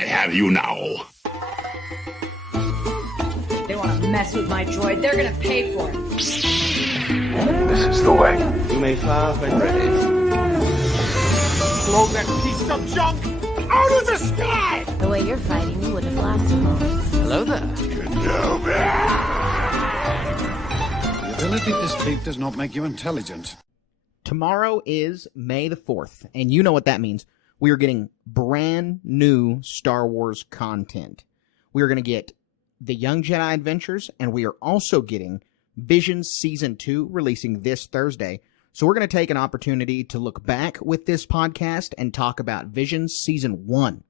I have you now. They want to mess with my droid. They're going to pay for it. This is the way. You may fire when ready. Blow that piece of junk out of the sky! The way you're fighting, you wouldn't have lasted long. Hello there. The ability to speak does not make you intelligent. Tomorrow is May the 4th, and you know what that means. We are getting brand new Star Wars content. We are going to get The Young Jedi Adventures, and we are also getting Visions Season 2 releasing this Thursday. So we're going to take an opportunity to look back with this podcast and talk about Visions Season 1.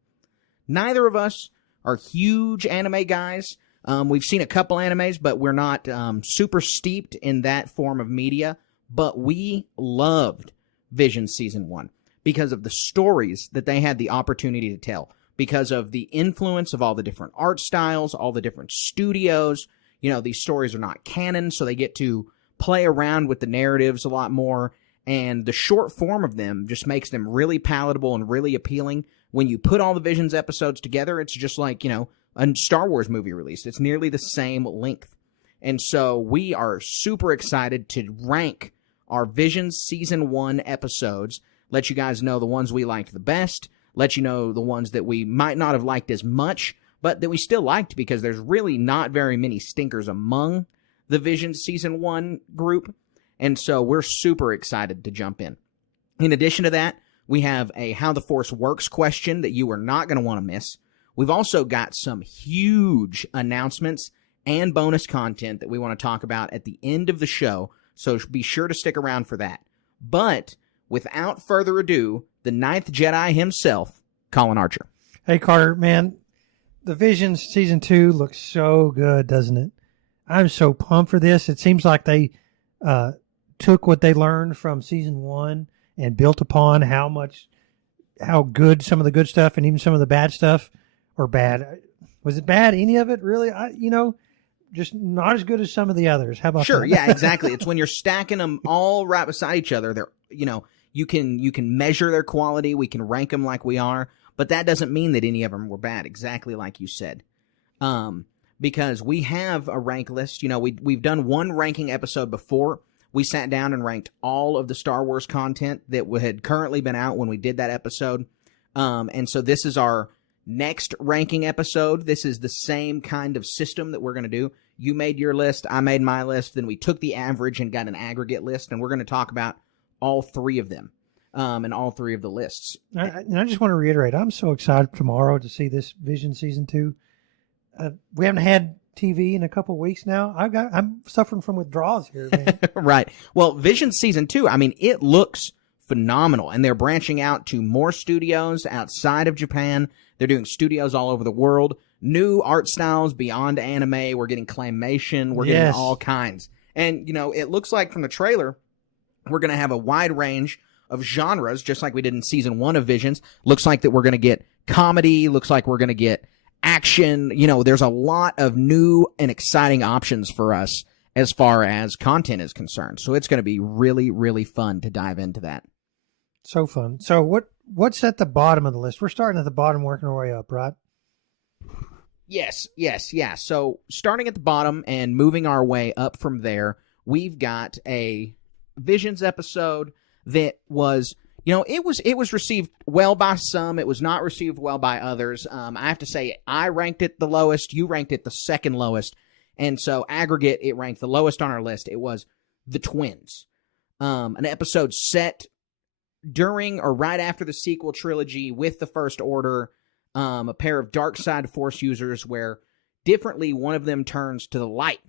Neither of us are huge anime guys. We've seen a couple animes, but we're not super steeped in that form of media. But we loved Visions Season 1 because of the stories that they had the opportunity to tell, because of the influence of all the different art styles, all the different studios. You know, these stories are not canon, so they get to play around with the narratives a lot more, and the short form of them just makes them really palatable and really appealing. When you put all the Visions episodes together, it's just like, you know, a Star Wars movie release. It's nearly the same length. And so we are super excited to rank our Visions Season 1 episodes, let you guys know the ones we liked the best, let you know the ones that we might not have liked as much, but that we still liked, because there's really not very many stinkers among the Visions Season 1 group, and so we're super excited to jump in. In addition to that, we have a How the Force Works question that you are not going to want to miss. We've also got some huge announcements and bonus content that we want to talk about at the end of the show, so be sure to stick around for that. But without further ado, the Ninth Jedi himself, Colin Archer. Hey, Carter, man, the Visions Season 2 looks so good, doesn't it? I'm so pumped for this. It seems like they took what they learned from Season 1 and built upon how good some of the good stuff and even some of the bad stuff, or bad. Was it bad, any of it, really? Just not as good as some of the others. How about Sure, that? yeah, exactly. It's when you're stacking them all right beside each other. They're, you can measure their quality. We can rank them like we are, but that doesn't mean that any of them were bad, exactly like you said. Because we have a rank list. We've done one ranking episode before. We sat down and ranked all of the Star Wars content that had currently been out when we did that episode. And so this is our next ranking episode. This is the same kind of system that we're going to do. You made your list, I made my list, then we took the average and got an aggregate list, and we're going to talk about all three of them and all three of the lists. And I just want to reiterate, I'm so excited tomorrow to see this Vision Season 2. We haven't had TV in a couple of weeks now. I'm suffering from withdrawals here, man. Right. Well, Vision Season 2, it looks phenomenal, and they're branching out to more studios outside of Japan. They're doing studios all over the world, new art styles beyond anime. We're getting claymation. We're getting all kinds. And, it looks like from the trailer, we're going to have a wide range of genres, just like we did in Season 1 of Visions. Looks like that we're going to get comedy. Looks like we're going to get action. There's a lot of new and exciting options for us as far as content is concerned. So it's going to be really, really fun to dive into that. So fun. So what's at the bottom of the list? We're starting at the bottom, working our way up, right? Yes. So starting at the bottom and moving our way up from there, we've got a Visions episode that was, it was received well by some. It was not received well by others. I have to say, I ranked it the lowest. You ranked it the second lowest. And so aggregate, it ranked the lowest on our list. It was The Twins, an episode set during or right after the sequel trilogy with the First Order, a pair of dark side Force users where differently one of them turns to the light.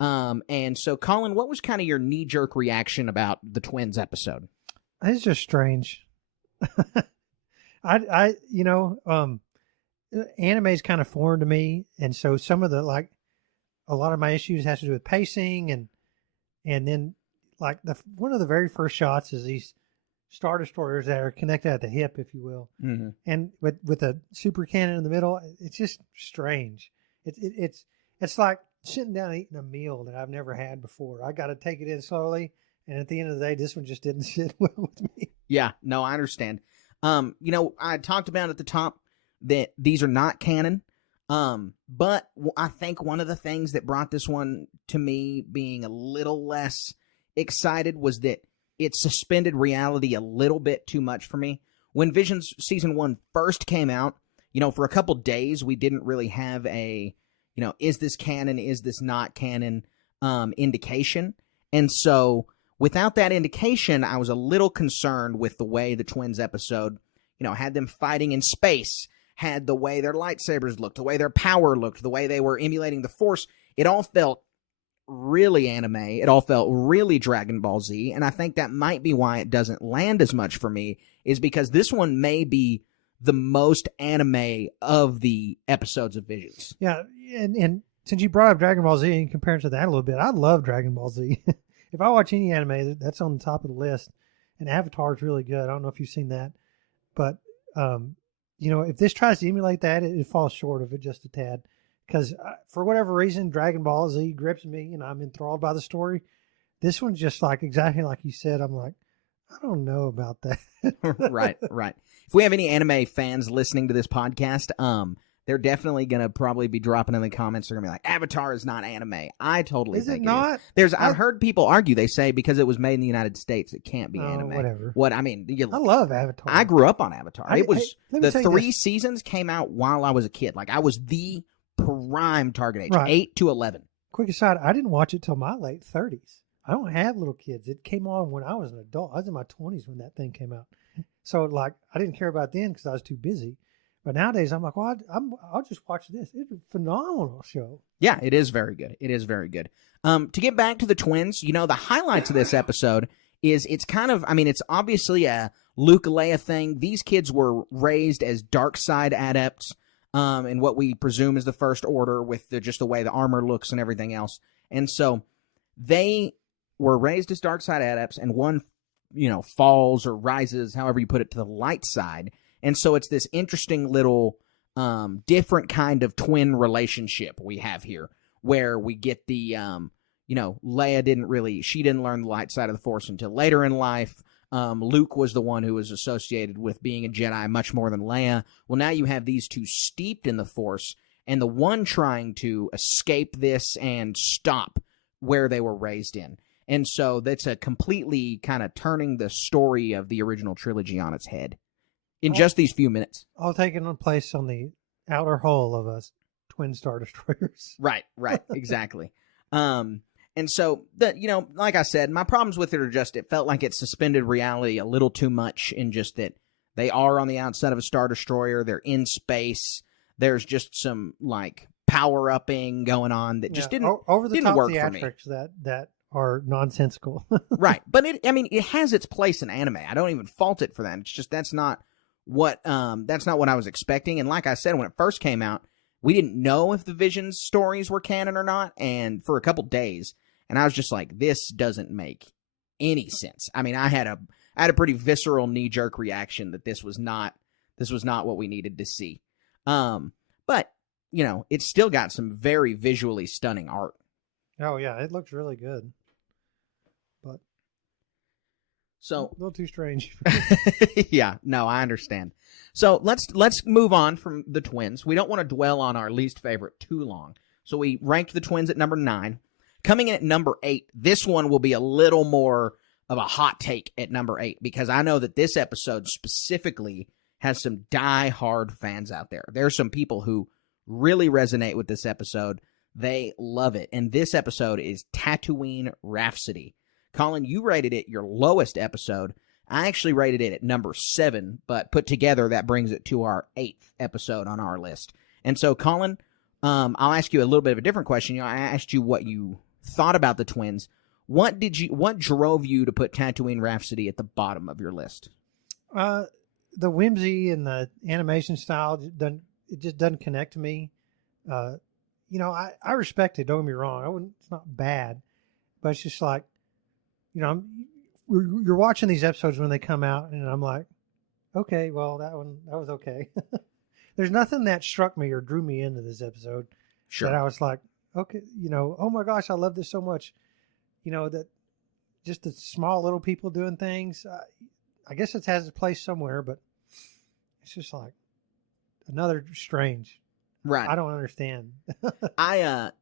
And so, Colin, what was kind of your knee-jerk reaction about the Twins episode? It's just strange. Anime's kind of foreign to me, and so some of the a lot of my issues has to do with pacing, and then one of the very first shots is these Star Destroyers that are connected at the hip, if you will, and with a super cannon in the middle. It's just strange. It's like sitting down and eating a meal that I've never had before. I got to take it in slowly, and at the end of the day, this one just didn't sit well with me. Yeah, no, I understand. I talked about at the top, that these are not canon. But I think one of the things that brought this one to me being a little less excited was that it suspended reality a little bit too much for me. When Visions Season 1 first came out, for a couple days, we didn't really have a, is this canon, is this not canon indication. And so without that indication, I was a little concerned with the way the Twins episode, had them fighting in space, had the way their lightsabers looked, the way their power looked, the way they were emulating the Force. It all felt really anime. It all felt really Dragon Ball Z. And I think that might be why it doesn't land as much for me, is because this one may be the most anime of the episodes of Visions. Yeah, and since you brought up Dragon Ball Z and compared to that a little bit, I love Dragon Ball Z. If I watch any anime, that's on the top of the list. And Avatar is really good. I don't know if you've seen that. But, if this tries to emulate that, it falls short of it just a tad. Because for whatever reason, Dragon Ball Z grips me and I'm enthralled by the story. This one's just like exactly like you said. I'm like, I don't know about that. Right. If we have any anime fans listening to this podcast, they're definitely going to probably be dropping in the comments. They're going to be like, Avatar is not anime. I totally think it not? I've heard people argue. They say because it was made in the United States, it can't be anime. Whatever. I love Avatar. I grew up on Avatar. It was the 3 this. seasons came out while I was a kid. Like I was the prime target age, Right. 8 to 11. Quick aside, I didn't watch it till my late 30s. I don't have little kids. It came on when I was an adult. I was in my 20s when that thing came out. So, I didn't care about it then because I was too busy. But nowadays, I'm like, well, I'll just watch this. It's a phenomenal show. Yeah, it is very good. It is very good. To get back to the Twins, the highlights of this episode is it's kind of, it's obviously a Luke Leia thing. These kids were raised as dark side adepts in what we presume is the First Order with just the way the armor looks and everything else. And so they were raised as dark side adepts, and one, falls or rises, however you put it, to the light side. And so it's this interesting little different kind of twin relationship we have here, where we get the, Leia didn't learn the light side of the Force until later in life. Luke was the one who was associated with being a Jedi much more than Leia. Well, now you have these two steeped in the Force, and the one trying to escape this and stop where they were raised in. And so that's a completely kind of turning the story of the original trilogy on its head in just these few minutes. All taking place on the outer hull of us twin Star Destroyers. Right, exactly. And so, like I said, my problems with it are just it felt like it suspended reality a little too much in just that they are on the outside of a Star Destroyer, they're in space, there's just some, power-upping going on that just didn't over the didn't top work theatrics for me. that are nonsensical. Right, but it has its place in anime. I don't even fault it for that. It's just that's not what I was expecting. And like I said, when it first came out, we didn't know if the Visions stories were canon or not, and for a couple days, and I was just like, this doesn't make any sense. I had a pretty visceral knee-jerk reaction that this was not what we needed to see. But it's still got some very visually stunning art. Oh yeah, it looks really good. But so a little too strange. Yeah, no, I understand. So let's move on from the Twins. We don't want to dwell on our least favorite too long. So we ranked the Twins at number 9. Coming in at number 8, this one will be a little more of a hot take at number 8, because I know that this episode specifically has some die-hard fans out there. There are some people who really resonate with this episode. They love it. And this episode is Tatooine Rhapsody. Colin, you rated it your lowest episode. I actually rated it at number 7, but put together that brings it to our 8th episode on our list. And so, Colin, I'll ask you a little bit of a different question. I asked you what you thought about the Twins. What drove you to put Tatooine Rhapsody at the bottom of your list? The whimsy and the animation style just doesn't connect to me. I respect it. Don't get me wrong. It's not bad, but it's just like, you're watching these episodes when they come out, and I'm like, okay, well, that was okay. There's nothing that struck me or drew me into this episode. Sure. That I was like, okay, oh my gosh, I love this so much. That just the small little people doing things. I guess it has a place somewhere, but it's just like, another strange. Right. I don't understand.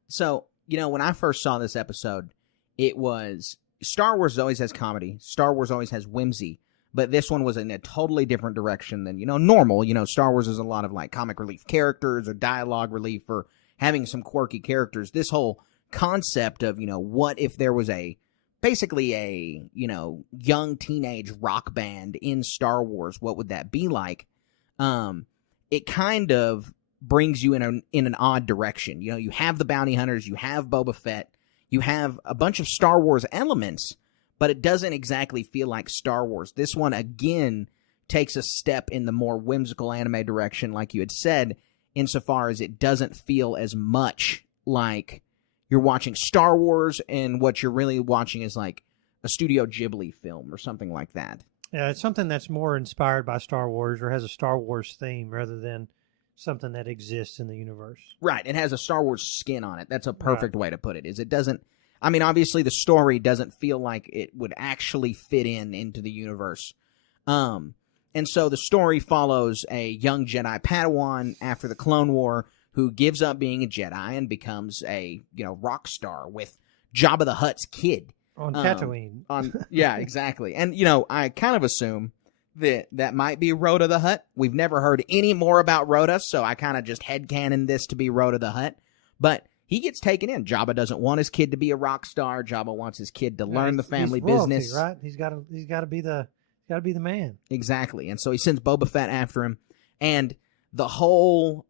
So, when I first saw this episode, it was Star Wars always has comedy. Star Wars always has whimsy. But this one was in a totally different direction than, normal. Star Wars is a lot of like comic relief characters or dialogue relief or having some quirky characters. This whole concept of, what if there was basically a, young teenage rock band in Star Wars, what would that be like? It kind of brings you in an odd direction. You have the bounty hunters, you have Boba Fett, you have a bunch of Star Wars elements, but it doesn't exactly feel like Star Wars. This one, again, takes a step in the more whimsical anime direction, like you had said, insofar as it doesn't feel as much like you're watching Star Wars and what you're really watching is like a Studio Ghibli film or something like that. Yeah, it's something that's more inspired by Star Wars or has a Star Wars theme rather than something that exists in the universe. Right. It has a Star Wars skin on it. That's a perfect way to put it. Is it doesn't... I mean, obviously, the story doesn't feel like it would actually fit into the universe. And so the story follows a young Jedi Padawan after the Clone War who gives up being a Jedi and becomes a, rock star with Jabba the Hutt's kid. On Tatooine. Yeah, exactly. And, I kind of assume that might be Rhoda the Hutt. We've never heard any more about Rhoda, so I kind of just headcanon this to be Rhoda the Hutt. But he gets taken in. Jabba doesn't want his kid to be a rock star. Jabba wants his kid to learn the family business. Right? He's got to be the man. Exactly. And so he sends Boba Fett after him, and the whole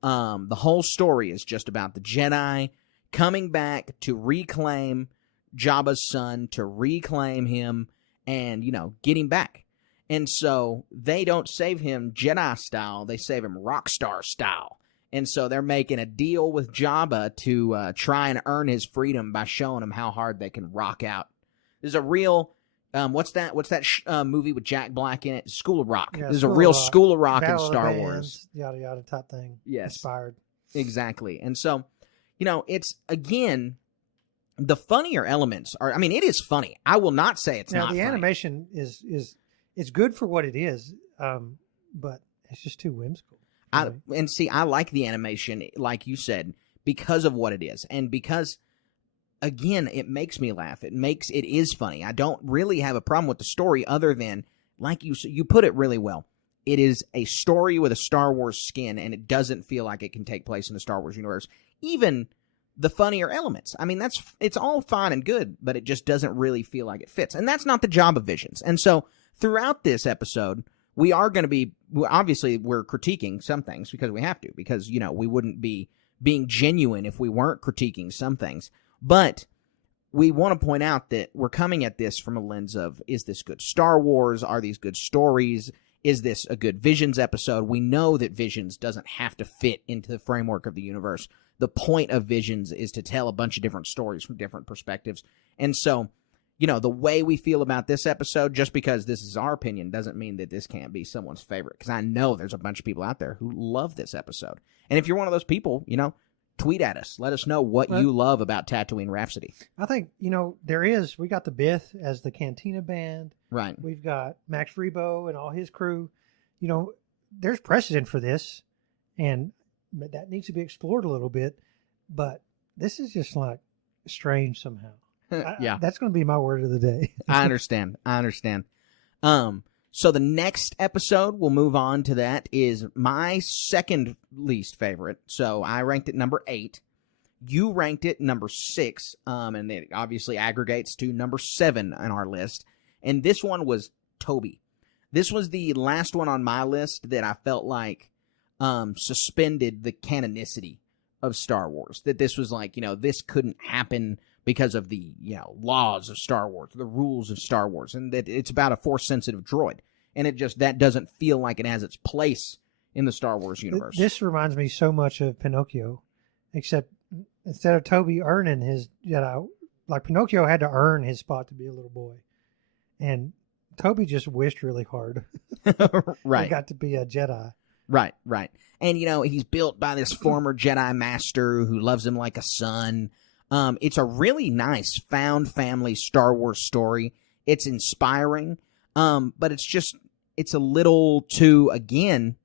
story is just about the Jedi coming back to reclaim Jabba's son, to reclaim him, and get him back. And so they don't save him Jedi style; they save him rock star style. And so they're making a deal with Jabba to try and earn his freedom by showing him how hard they can rock out. There's a real, what's that movie with Jack Black in it? School of Rock. Yeah, There's a real School of Rock in Star Wars. Yada, yada type thing. Yes. Inspired. Exactly. And so, it's, again, the funnier elements are, it is funny. I will not say it's not funny. The animation is it's good for what it is, but it's just too whimsical. I like the animation, like you said, because of what it is. And because, again, it makes me laugh. It is funny. I don't really have a problem with the story other than, like you put it really well, it is a story with a Star Wars skin, and it doesn't feel like it can take place in the Star Wars universe. Even the funnier elements. It's all fine and good, but it just doesn't really feel like it fits. And that's not the job of Visions. And so throughout this episode, we are going to be, obviously, we're critiquing some things because we have to, because, we wouldn't be being genuine if we weren't critiquing some things. But we want to point out that we're coming at this from a lens of, is this good Star Wars? Are these good stories? Is this a good Visions episode? We know that Visions doesn't have to fit into the framework of the universe. The point of Visions is to tell a bunch of different stories from different perspectives. And so, the way we feel about this episode, just because this is our opinion, doesn't mean that this can't be someone's favorite. Because I know there's a bunch of people out there who love this episode. And if you're one of those people, tweet at us. Let us know what you love about Tatooine Rhapsody. I think, we got the Bith as the Cantina Band. Right. We've got Max Rebo and all his crew. There's precedent for this, and that needs to be explored a little bit. But this is just like strange somehow. Yeah. That's going to be my word of the day. I understand. So the next episode, we'll move on to that, is my second least favorite. So I ranked it number 8. You ranked it number 6. And it obviously aggregates to number 7 on our list. And this one was Toby. This was the last one on my list that I felt like suspended the canonicity of Star Wars. That this was like, this couldn't happen because of the, laws of Star Wars, the rules of Star Wars, and that it's about a Force-sensitive droid. And that doesn't feel like it has its place in the Star Wars universe. This reminds me so much of Pinocchio, except instead of Toby earning his Jedi, like Pinocchio had to earn his spot to be a little boy. And Toby just wished really hard. Right. He got to be a Jedi. Right. And, he's built by this former Jedi master who loves him like a son. It's a really nice found family Star Wars story. It's inspiring, but it's a little too, again,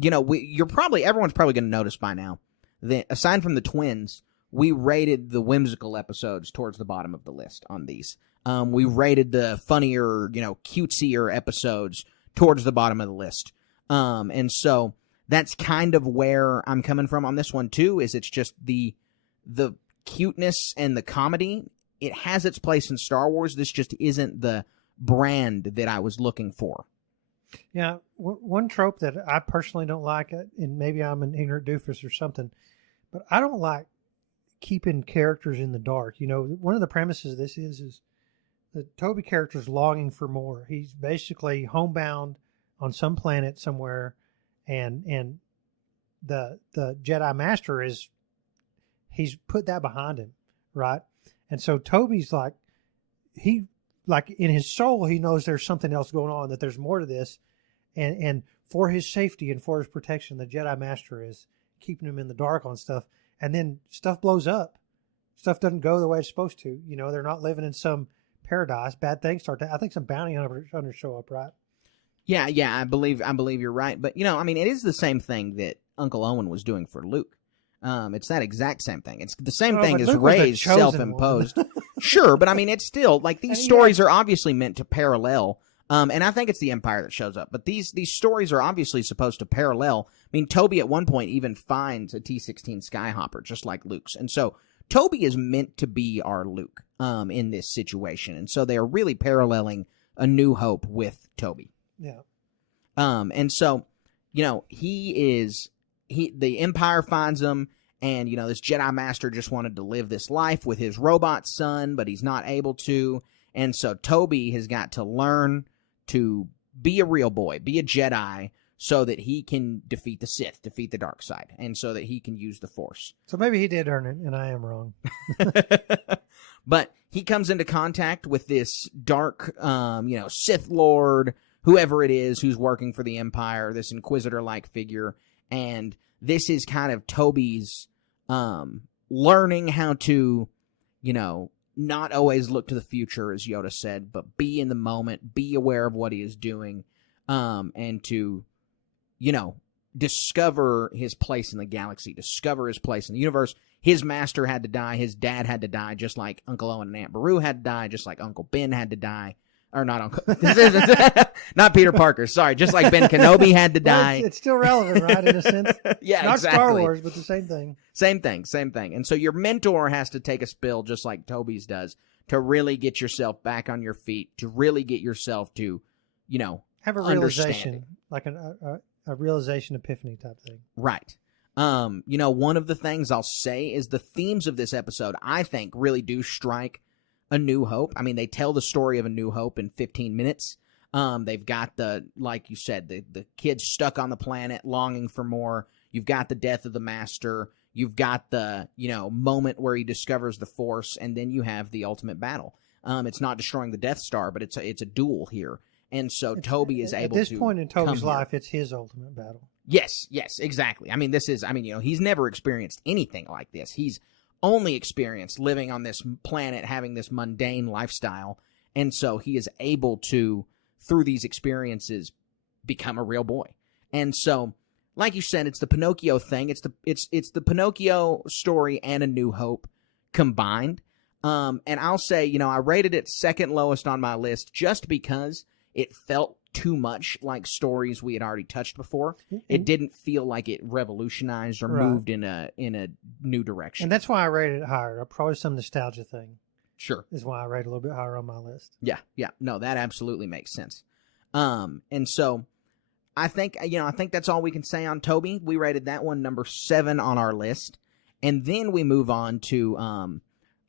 everyone's probably going to notice by now that aside from the twins, we rated the whimsical episodes towards the bottom of the list on these. We rated the funnier, cutesier episodes towards the bottom of the list. And so that's kind of where I'm coming from on this one too, is it's just the cuteness and the comedy. It has its place in Star Wars. This just isn't the brand that I was looking for. Yeah, one trope that I personally don't like, and maybe I'm an ignorant doofus or something, but I don't like keeping characters in the dark. One of the premises of this is the Toby character's longing for more. He's basically homebound on some planet somewhere, and the Jedi Master he's put that behind him, right? And so Toby's like in his soul, he knows there's something else going on, that there's more to this, and for his safety and for his protection, the Jedi Master is keeping him in the dark on stuff. And then stuff blows up. Stuff doesn't go the way it's supposed to. They're not living in some paradise. Bad things start to. I think some bounty hunters show up, right? Yeah, I believe you're right. But it is the same thing that Uncle Owen was doing for Luke. It's that exact same thing. It's the same thing as Rey's self-imposed. Sure, but it's still like these stories are obviously meant to parallel. And I think it's the Empire that shows up. But these stories are obviously supposed to parallel. Toby at one point even finds a T-16 Skyhopper, just like Luke's. And so Toby is meant to be our Luke in this situation. And so they are really paralleling A New Hope with Toby. Yeah. And so, the Empire finds him, and, this Jedi Master just wanted to live this life with his robot son, but he's not able to. And so Toby has got to learn to be a real boy, be a Jedi, so that he can defeat the Sith, defeat the dark side, and so that he can use the Force. So maybe he did earn it, and I am wrong. But he comes into contact with this dark, Sith Lord, whoever it is who's working for the Empire, this Inquisitor-like figure, and this is kind of Toby's learning how to, not always look to the future, as Yoda said, but be in the moment, be aware of what he is doing, and to, discover his place in the galaxy, discover his place in the universe. His master had to die. His dad had to die, just like Uncle Owen and Aunt Beru had to die, just like Uncle Ben had to die. Or not Uncle, not Peter Parker. Sorry, just like Ben Kenobi had to die. Well, it's still relevant, right? In a sense, yeah, not exactly. Star Wars, but the same thing. Same thing. And so your mentor has to take a spill, just like Toby's does, to really get yourself back on your feet, to really get yourself to, have a realization, like a realization epiphany type thing. Right. One of the things I'll say is the themes of this episode, I think, really do strike A New Hope. They tell the story of A New Hope in 15 minutes. They've got like you said, the kids stuck on the planet longing for more. You've got the death of the Master. You've got the, moment where he discovers the Force, and then you have the ultimate battle. It's not destroying the Death Star, but it's a duel here. And so Toby is able to. At this point in Toby's life, it's his ultimate battle. Yes, exactly. He's never experienced anything like this. He's only experienced living on this planet, having this mundane lifestyle. And so he is able to, through these experiences, become a real boy. And so, like you said, it's the Pinocchio thing. It's the Pinocchio story and A New Hope combined. And I'll say, I rated it second lowest on my list just because it felt too much like stories we had already touched before. It didn't feel like it revolutionized or moved in a new direction. And that's why I rated it higher. Probably some nostalgia thing. Sure. Is why I rated a little bit higher on my list. Yeah. No, that absolutely makes sense. And so I think that's all we can say on Toby. We rated that one number 7 on our list. And then we move on to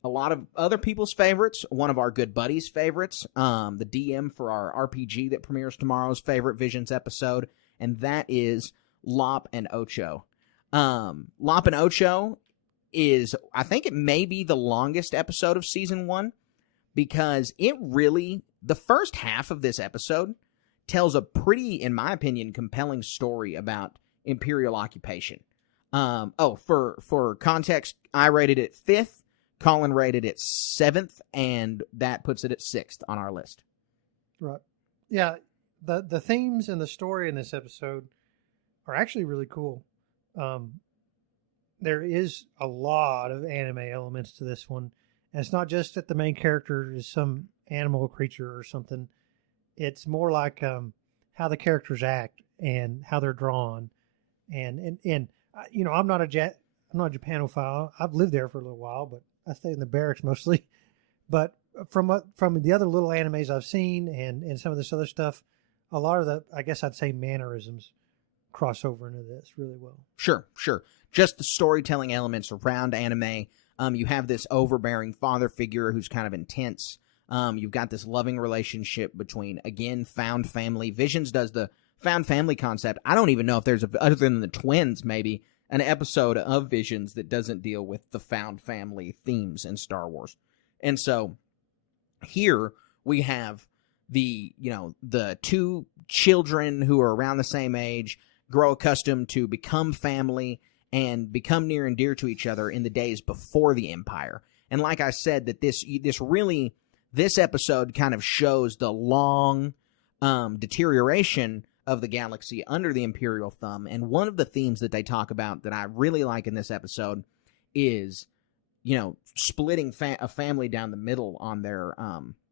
a lot of other people's favorites, one of our good buddies' favorites, the DM for our RPG that premieres tomorrow's favorite Visions episode, and that is Lop and Ocho. Lop and Ocho is, I think it may be the longest episode of Season 1, because the first half of this episode tells a pretty, in my opinion, compelling story about Imperial occupation. For context, I rated it 5th. Colin rated it 7th, and that puts it at 6th on our list. Right. Yeah, the themes and the story in this episode are actually really cool. There is a lot of anime elements to this one. And it's not just that the main character is some animal or creature or something. It's more like how the characters act and how they're drawn. And you know, I'm not a Japanophile. I've lived there for a little while, but I stay in the barracks mostly. But from the other little animes I've seen and some of this other stuff, a lot of the, I guess I'd say, mannerisms cross over into this really well. Sure. Just the storytelling elements around anime. You have this overbearing father figure who's kind of intense. You've got this loving relationship between, again, found family. Visions does the found family concept. I don't even know if there's, other than the twins, maybe, an episode of Visions that doesn't deal with the found family themes in Star Wars. And so here we have the two children who are around the same age grow accustomed to become family and become near and dear to each other in the days before the Empire. And like I said, that this episode kind of shows the long deterioration of the galaxy under the Imperial thumb. And one of the themes that they talk about that I really like in this episode is, splitting a family down the middle on their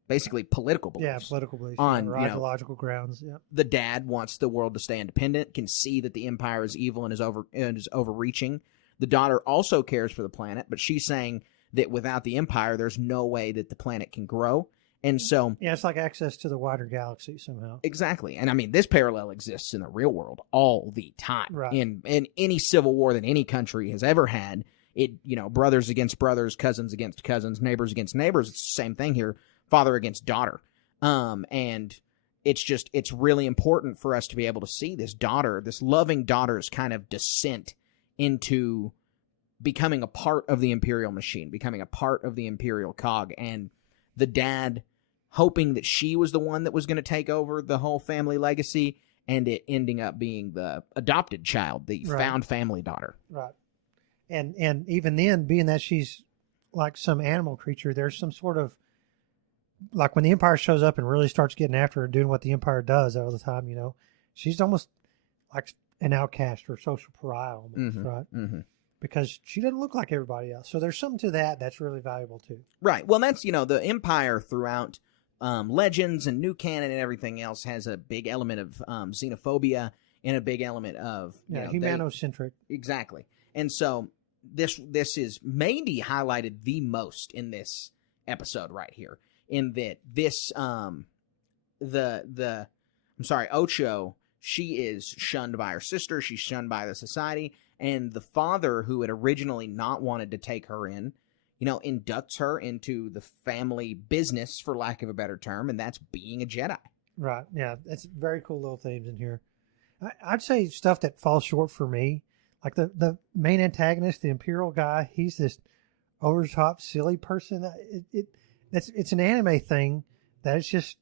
basically political beliefs. Yeah, political beliefs on or ideological grounds. Yeah. The dad wants the world to stay independent, can see that the Empire is evil and is overreaching. The daughter also cares for the planet, but she's saying that without the Empire, there's no way that the planet can grow. And so, yeah, it's like access to the wider galaxy somehow. Exactly. And I mean, this parallel exists in the real world all the time. Right. In any civil war that any country has ever had, brothers against brothers, cousins against cousins, neighbors against neighbors. It's the same thing here. Father against daughter. And it's really important for us to be able to see this loving daughter's kind of descent into becoming a part of the Imperial machine, becoming a part of the Imperial cog, and the dad hoping that she was the one that was going to take over the whole family legacy, and it ending up being the adopted child, the found family daughter. Right. And even then, being that she's like some animal creature, there's some sort of, like when the Empire shows up and really starts getting after her, doing what the Empire does all the time, she's almost like an outcast or social pariah almost, right? Mm-hmm. Because she doesn't look like everybody else. So there's something to that's really valuable too. Right. Well, that's, the Empire throughout Legends and New Canon and everything else has a big element of xenophobia and a big element of humanocentric. Exactly. And so this is maybe highlighted the most in this episode right here, in that this Ocho, she is shunned by her sister, she's shunned by the society, and the father, who had originally not wanted to take her in, inducts her into the family business, for lack of a better term, and that's being a Jedi. Right. Yeah, that's very cool little themes in here. I'd say stuff that falls short for me, like the main antagonist, the Imperial guy, he's this over-the-top, silly person. It's an anime thing that it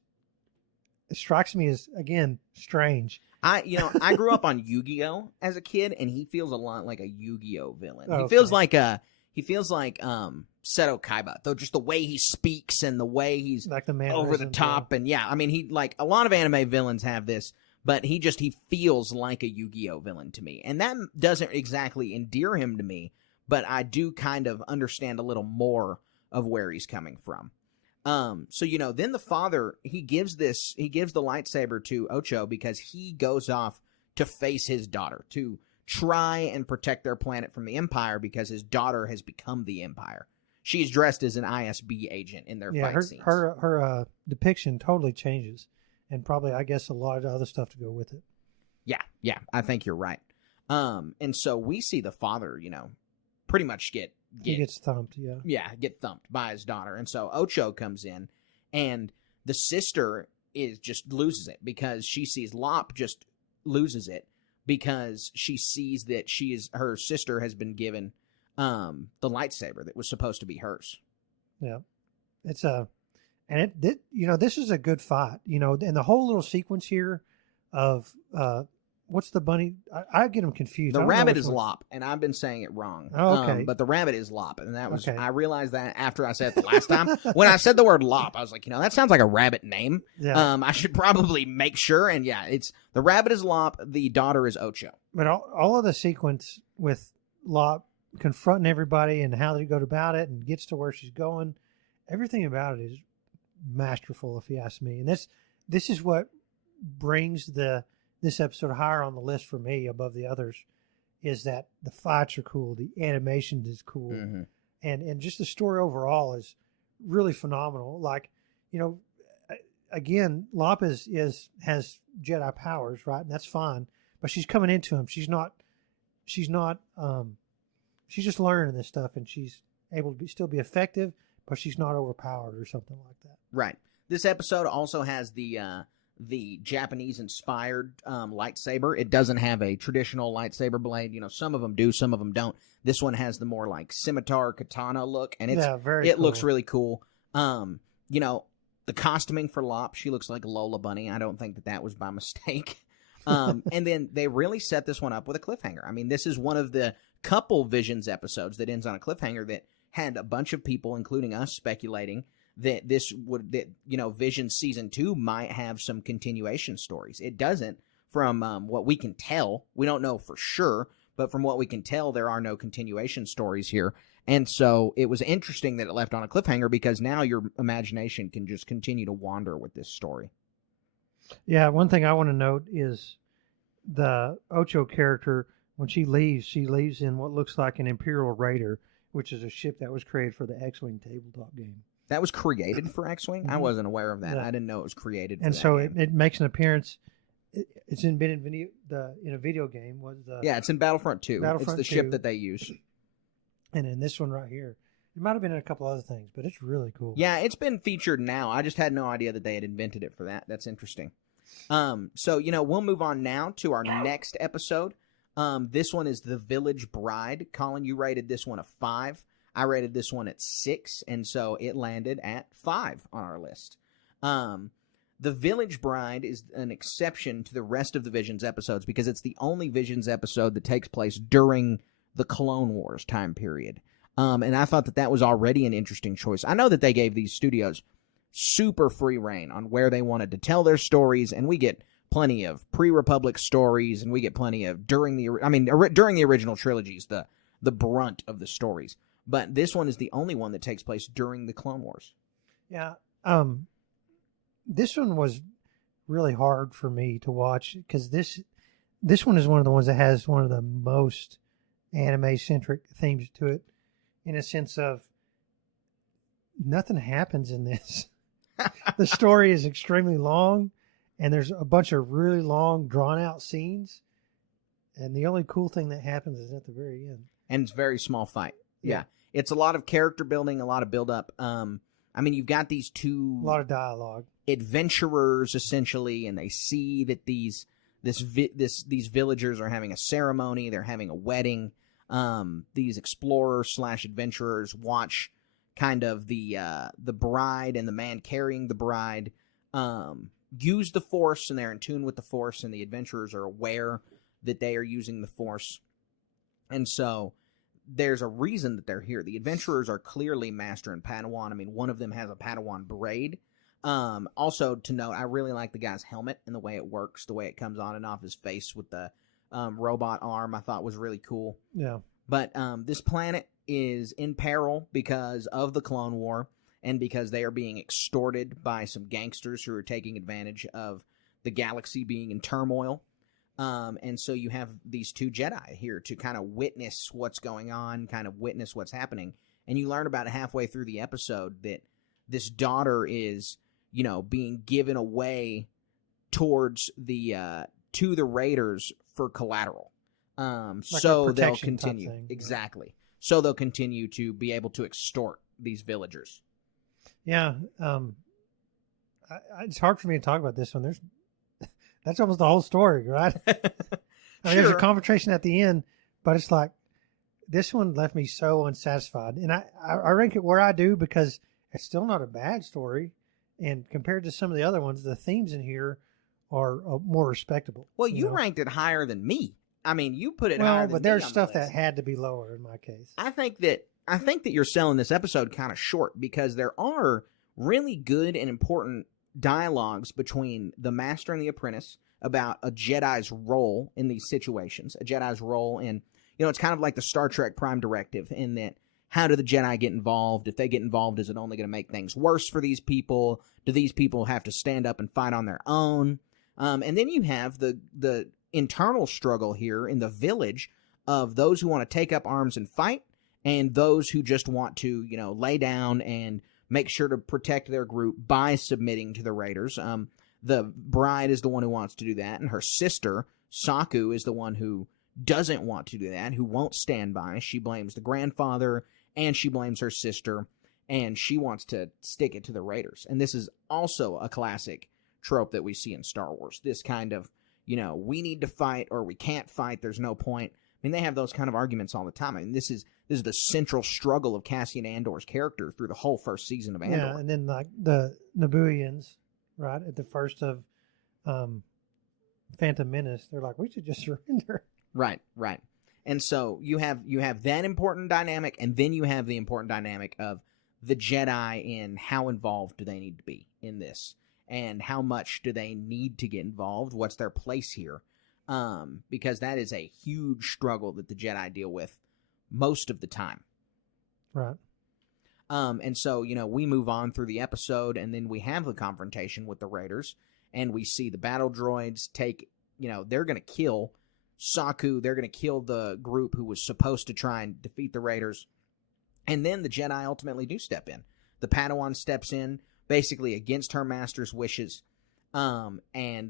strikes me as, again, strange. I grew up on Yu-Gi-Oh as a kid, and he feels a lot like a Yu-Gi-Oh villain. Oh, he feels like Seto Kaiba, though, just the way he speaks and the way he's like the over the top. And I mean, he, like a lot of anime villains have this, but he feels like a Yu-Gi-Oh villain to me. And that doesn't exactly endear him to me, but I do kind of understand a little more of where he's coming from. So, then the father, he gives the lightsaber to Ocho because he goes off to face his daughter, to try and protect their planet from the Empire, because his daughter has become the Empire. She's dressed as an ISB agent in their fight scenes. Her depiction totally changes, and probably, I guess, a lot of other stuff to go with it. Yeah, I think you're right. And so we see the father, pretty much he gets thumped, get thumped by his daughter. And so Ocho comes in, and the sister just loses it, because she sees Lop just loses it, because she sees that her sister has been given the lightsaber that was supposed to be hers. Yeah, it's this is a good fight, and the whole little sequence here of what's the bunny? I get them confused. The rabbit is Lop, and I've been saying it wrong. Oh, okay. But the rabbit is Lop, and that was Okay. I realized that after I said it the last time. When I said the word Lop, I was like, that sounds like a rabbit name. Yeah. I should probably make sure. And yeah, it's the rabbit is Lop, the daughter is Ocho. But all of the sequence with Lop confronting everybody and how they go about it and gets to where she's going, everything about it is masterful, if you ask me. And this is what brings this episode higher on the list for me above the others, is that the fights are cool, the animation is cool, and just the story overall is really phenomenal. Like, again, Lop has Jedi powers, right? And that's fine, but she's coming into him. She's just learning this stuff, and she's able to still be effective, but she's not overpowered or something like that. Right. This episode also has the Japanese-inspired lightsaber. It doesn't have a traditional lightsaber blade. Some of them do, some of them don't. This one has the more like scimitar katana look, and it looks really cool. The costuming for Lop, she looks like Lola Bunny. I don't think that was by mistake. And then they really set this one up with a cliffhanger. I mean, this is one of the couple Visions episodes that ends on a cliffhanger that had a bunch of people, including us, speculating that Vision Season 2 might have some continuation stories. It doesn't, from what we can tell. We don't know for sure, but from what we can tell, there are no continuation stories here. And so it was interesting that it left on a cliffhanger, because now your imagination can just continue to wander with this story. Yeah, one thing I want to note is the Ocho character, when she leaves in what looks like an Imperial Raider, which is a ship that was created for the X-Wing tabletop game. That was created for X-Wing? I wasn't aware of that. Yeah. I didn't know it was created for and that so game. It makes an appearance. It's been in a video game. It's in Battlefront 2. Battlefront it's the 2. Ship that they use. And in this one right here, it might have been in a couple other things, but it's really cool. Yeah, it's been featured now. I just had no idea that they had invented it for that. That's interesting. So, we'll move on now to our next episode. This one is The Village Bride. Colin, you rated this one a 5. I rated this one at 6, and so it landed at 5 on our list. The Village Bride is an exception to the rest of the Visions episodes because it's the only Visions episode that takes place during the Clone Wars time period. And I thought that was already an interesting choice. I know that they gave these studios super free reign on where they wanted to tell their stories, and we get plenty of pre-Republic stories, and we get plenty of during the original trilogies, the brunt of the stories. But this one is the only one that takes place during the Clone Wars. Yeah. This one was really hard for me to watch because this one is one of the ones that has one of the most anime-centric themes to it, in a sense of nothing happens in this. The story is extremely long, and there's a bunch of really long, drawn-out scenes, and the only cool thing that happens is at the very end. And it's a very small fight. Yeah. It's a lot of character building, a lot of build-up. You've got these two... A lot of dialogue. Adventurers, essentially, and they see that these villagers are having a ceremony, they're having a wedding. These explorers/adventurers watch kind of the bride and the man carrying the bride use the Force, and they're in tune with the Force, and the adventurers are aware that they are using the Force. And so there's a reason that they're here. The adventurers are clearly Master and Padawan. I mean, one of them has a Padawan braid. Also, to note, I really like the guy's helmet and the way it works, the way it comes on and off his face with the robot arm, I thought was really cool. Yeah. But this planet is in peril because of the Clone War and because they are being extorted by some gangsters who are taking advantage of the galaxy being in turmoil. And so you have these two Jedi here to kind of witness what's going on, kind of witness what's happening. And you learn about halfway through the episode that this daughter is, being given away towards to the Raiders for collateral. So they'll continue. Exactly. So they'll continue to be able to extort these villagers. Yeah. It's hard for me to talk about this one. That's almost the whole story, right? There's a confrontation at the end, but it's like, this one left me so unsatisfied. And I rank it where I do because it's still not a bad story. And compared to some of the other ones, the themes in here are more respectable. Well, you know? ranked it higher than me. I mean, you put it Well, higher than but me there's on the stuff that list. had to be lower in my case. I think that you're selling this episode kind of short because there are really good and important dialogues between the master and the apprentice about a Jedi's role in these situations, a Jedi's role in, it's kind of like the Star Trek Prime Directive in that how do the Jedi get involved? If they get involved, is it only going to make things worse for these people? Do these people have to stand up and fight on their own? And then you have the internal struggle here in the village of those who want to take up arms and fight and those who just want to, lay down and make sure to protect their group by submitting to the raiders. The bride is the one who wants to do that, and her sister, Saku, is the one who doesn't want to do that, who won't stand by. She blames the grandfather, and she blames her sister, and she wants to stick it to the raiders. And this is also a classic trope that we see in Star Wars. This kind of, we need to fight or we can't fight, there's no point. I mean, they have those kind of arguments all the time. I mean, this is the central struggle of Cassian Andor's character through the whole first season of Andor. Yeah, and then like the Nabooians, right, at the first of Phantom Menace, they're like, we should just surrender. Right. And so you have that important dynamic, and then you have the important dynamic of the Jedi in how involved do they need to be in this, and how much do they need to get involved? What's their place here? Because that is a huge struggle that the Jedi deal with most of the time. Right. And so, we move on through the episode, and then we have the confrontation with the Raiders, and we see the battle droids take, they're going to kill Saku, they're going to kill the group who was supposed to try and defeat the Raiders, and then the Jedi ultimately do step in. The Padawan steps in, basically against her master's wishes, and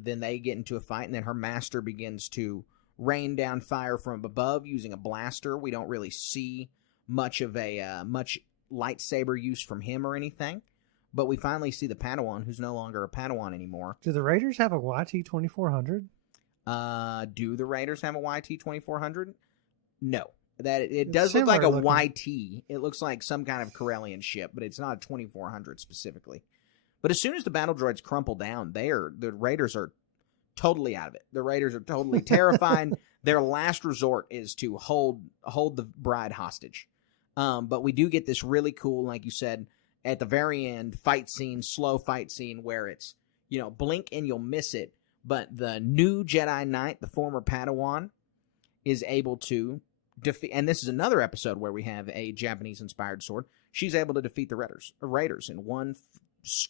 then they get into a fight, and then her master begins to rain down fire from above using a blaster. We don't really see much of much lightsaber use from him or anything, but we finally see the Padawan, who's no longer a Padawan anymore. Do the Raiders have a YT-2400? Do the Raiders have a YT-2400? No. It does look like a YT. It looks like some kind of Corellian ship, but it's not a 2400 specifically. But as soon as the battle droids crumple down, the Raiders are totally out of it. The Raiders are totally terrified. Their last resort is to hold the bride hostage. But we do get this really cool, like you said, at the very end, slow fight scene where it's, blink and you'll miss it. But the new Jedi Knight, the former Padawan, is able to defeat, and this is another episode where we have a Japanese-inspired sword. She's able to defeat the Raiders in one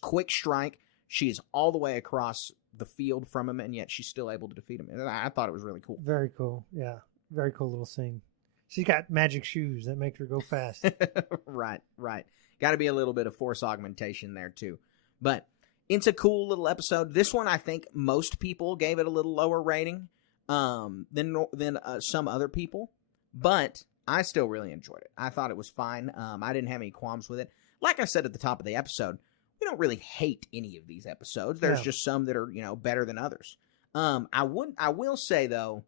quick strike. She's all the way across the field from him, and yet she's still able to defeat him. And I thought it was really cool. Very cool. Yeah. Very cool little scene. She's got magic shoes that make her go fast. Right. Got to be a little bit of force augmentation there, too. But it's a cool little episode. This one, I think most people gave it a little lower rating than some other people. But I still really enjoyed it. I thought it was fine. I didn't have any qualms with it. Like I said at the top of the episode, we don't really hate any of these episodes. There's just some that are, better than others. I will say, though,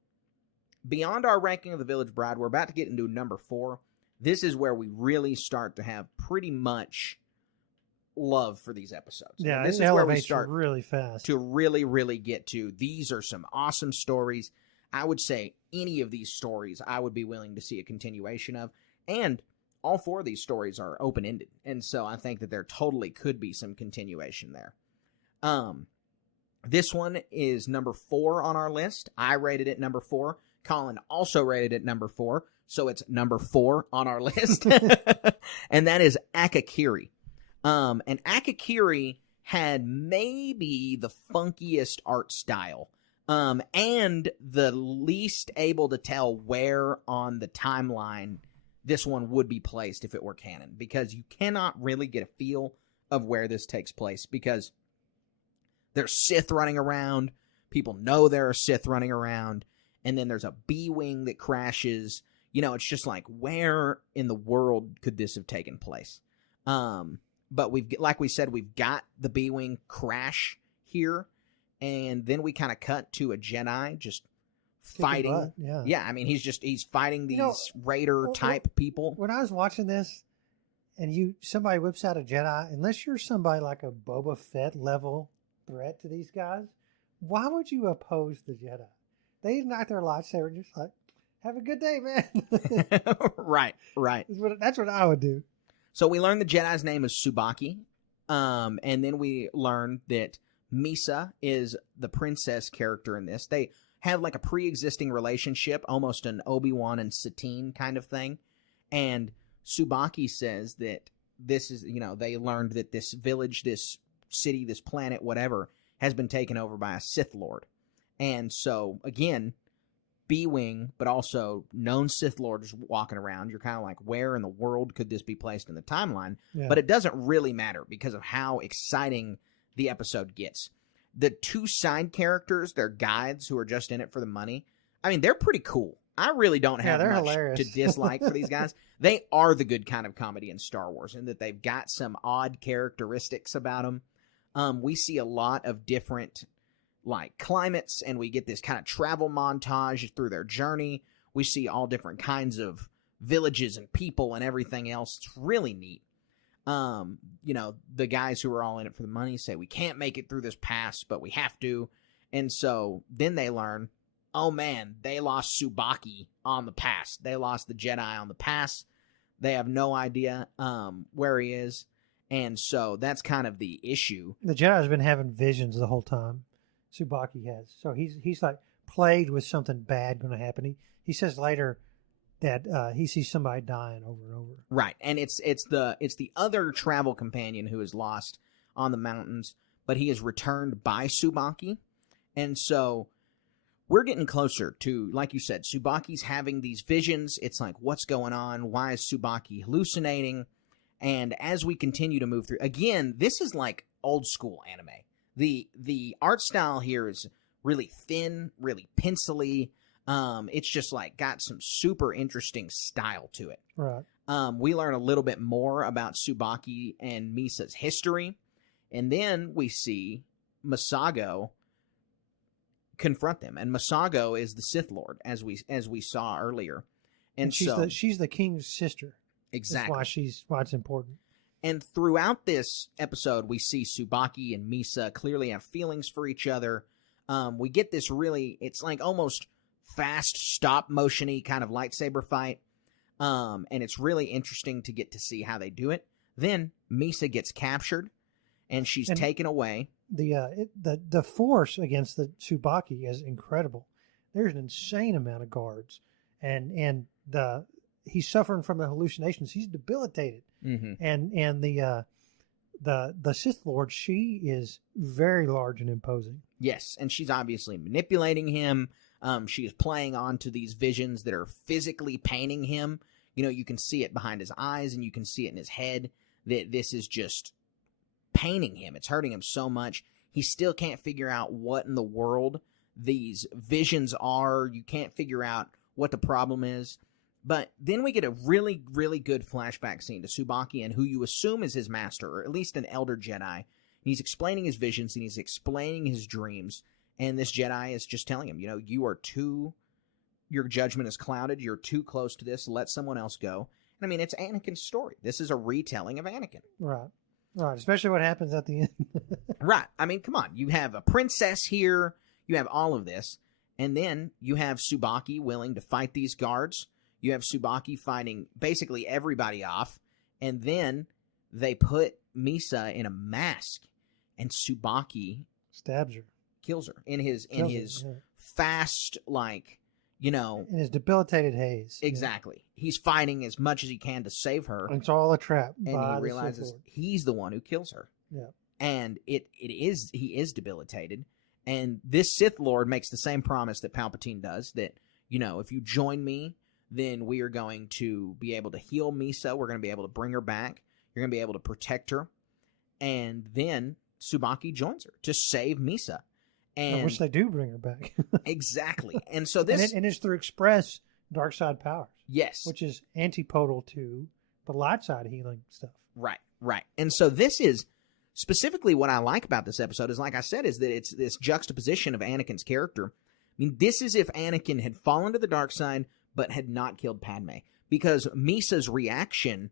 beyond our ranking of The Village Bride, we're about to get into number 4. This is where we really start to have pretty much love for these episodes. Yeah, and this it is where we elevates start really fast to really, really get to. These are some awesome stories. I would say any of these stories I would be willing to see a continuation of. And all 4 of these stories are open-ended. And so I think that there totally could be some continuation there. This one is number 4 on our list. I rated it number 4. Colin also rated it number 4. So it's number 4 on our list. And that is Akakiri. And Akakiri had maybe the funkiest art style. And the least able to tell where on the timeline this one would be placed if it were canon, because you cannot really get a feel of where this takes place, because there's Sith running around, people know there are Sith running around, and then there's a B-Wing that crashes. It's just like, where in the world could this have taken place? But like we said, we've got the B-Wing crash here. And then we kind of cut to a Jedi just fighting. Yeah, I mean, he's fighting these Raider-type people. When I was watching this, and somebody whips out a Jedi, unless you're somebody like a Boba Fett level threat to these guys, why would you oppose the Jedi? They ignite their lightsaber and just like, have a good day, man. Right. That's what I would do. So we learn the Jedi's name is Tsubaki. And then we learn that Misa is the princess character in this. They have like a pre-existing relationship, almost an Obi-Wan and Satine kind of thing. And Tsubaki says that this is, they learned that this village, this city, this planet, whatever, has been taken over by a Sith Lord. And so, again, B-Wing, but also known Sith Lord is walking around. You're kind of like, where in the world could this be placed in the timeline? Yeah. But it doesn't really matter because of how exciting the episode gets. The two side characters, they're guides who are just in it for the money. I mean, they're pretty cool. I really don't have they're much hilarious. to dislike for these guys. They are the good kind of comedy in Star Wars in that they've got some odd characteristics about them. We see a lot of different like climates, and we get this kind of travel montage through their journey. We see all different kinds of villages and people and everything else. It's really neat. The guys who are all in it for the money say we can't make it through this pass, but we have to. And so then they learn, oh man, they lost Tsubaki on the pass. They lost the Jedi on the pass. They have no idea where he is. And so that's kind of the issue. The Jedi's been having visions the whole time. Tsubaki has. So he's like plagued with something bad going to happen. He says later that he sees somebody dying over and over. Right. And it's the other travel companion who is lost on the mountains, but he is returned by Tsubaki. And so we're getting closer to, like you said, Tsubaki's having these visions. It's like, what's going on? Why is Tsubaki hallucinating? And as we continue to move through, again, this is like old school anime. The art style here is really thin, really pencily. It's just like got some super interesting style to it. Right. We learn a little bit more about Tsubaki and Misa's history. And then we see Masago confront them. And Masago is the Sith Lord, as we saw earlier. And she's the king's sister. Exactly. That's why it's important. And throughout this episode, we see Tsubaki and Misa clearly have feelings for each other. We get this really, it's like almost fast stop motion-y kind of lightsaber fight. And it's really interesting to get to see how they do it. Then Misa gets captured and she's taken away. The force against the Tsubaki is incredible. There's an insane amount of guards, and he's suffering from the hallucinations. He's debilitated, and the Sith Lord, she is very large and imposing. Yes, and she's obviously manipulating him. She is playing onto these visions that are physically painting him. You can see it behind his eyes, and you can see it in his head that this is just painting him. It's hurting him so much. He still can't figure out what in the world these visions are. You can't figure out what the problem is. But then we get a really, really good flashback scene to Tsubaki and who you assume is his master, or at least an elder Jedi. And he's explaining his visions and he's explaining his dreams. And this Jedi is just telling him, your judgment is clouded. You're too close to this. Let someone else go. And I mean, it's Anakin's story. This is a retelling of Anakin. Right. Right. Especially what happens at the end. Right. I mean, come on. You have a princess here. You have all of this. And then you have Tsubaki willing to fight these guards. You have Tsubaki fighting basically everybody off. And then they put Misa in a mask. And Tsubaki stabs her. Kills her. In his fast, in his debilitated haze. Exactly. Yeah. He's fighting as much as he can to save her. It's all a trap. And he realizes he's the one who kills her. Yeah. And he is debilitated. And this Sith Lord makes the same promise that Palpatine does, that, if you join me, then we are going to be able to heal Misa. We're going to be able to bring her back. You're going to be able to protect her. And then Tsubaki joins her to save Misa. And which they do bring her back. Exactly. And so this... and it's through express dark side powers. Yes. Which is antipodal to the light side healing stuff. Right. And so this is... Specifically, what I like about this episode is, like I said, is that it's this juxtaposition of Anakin's character. I mean, this is if Anakin had fallen to the dark side, but had not killed Padme. Because Misa's reaction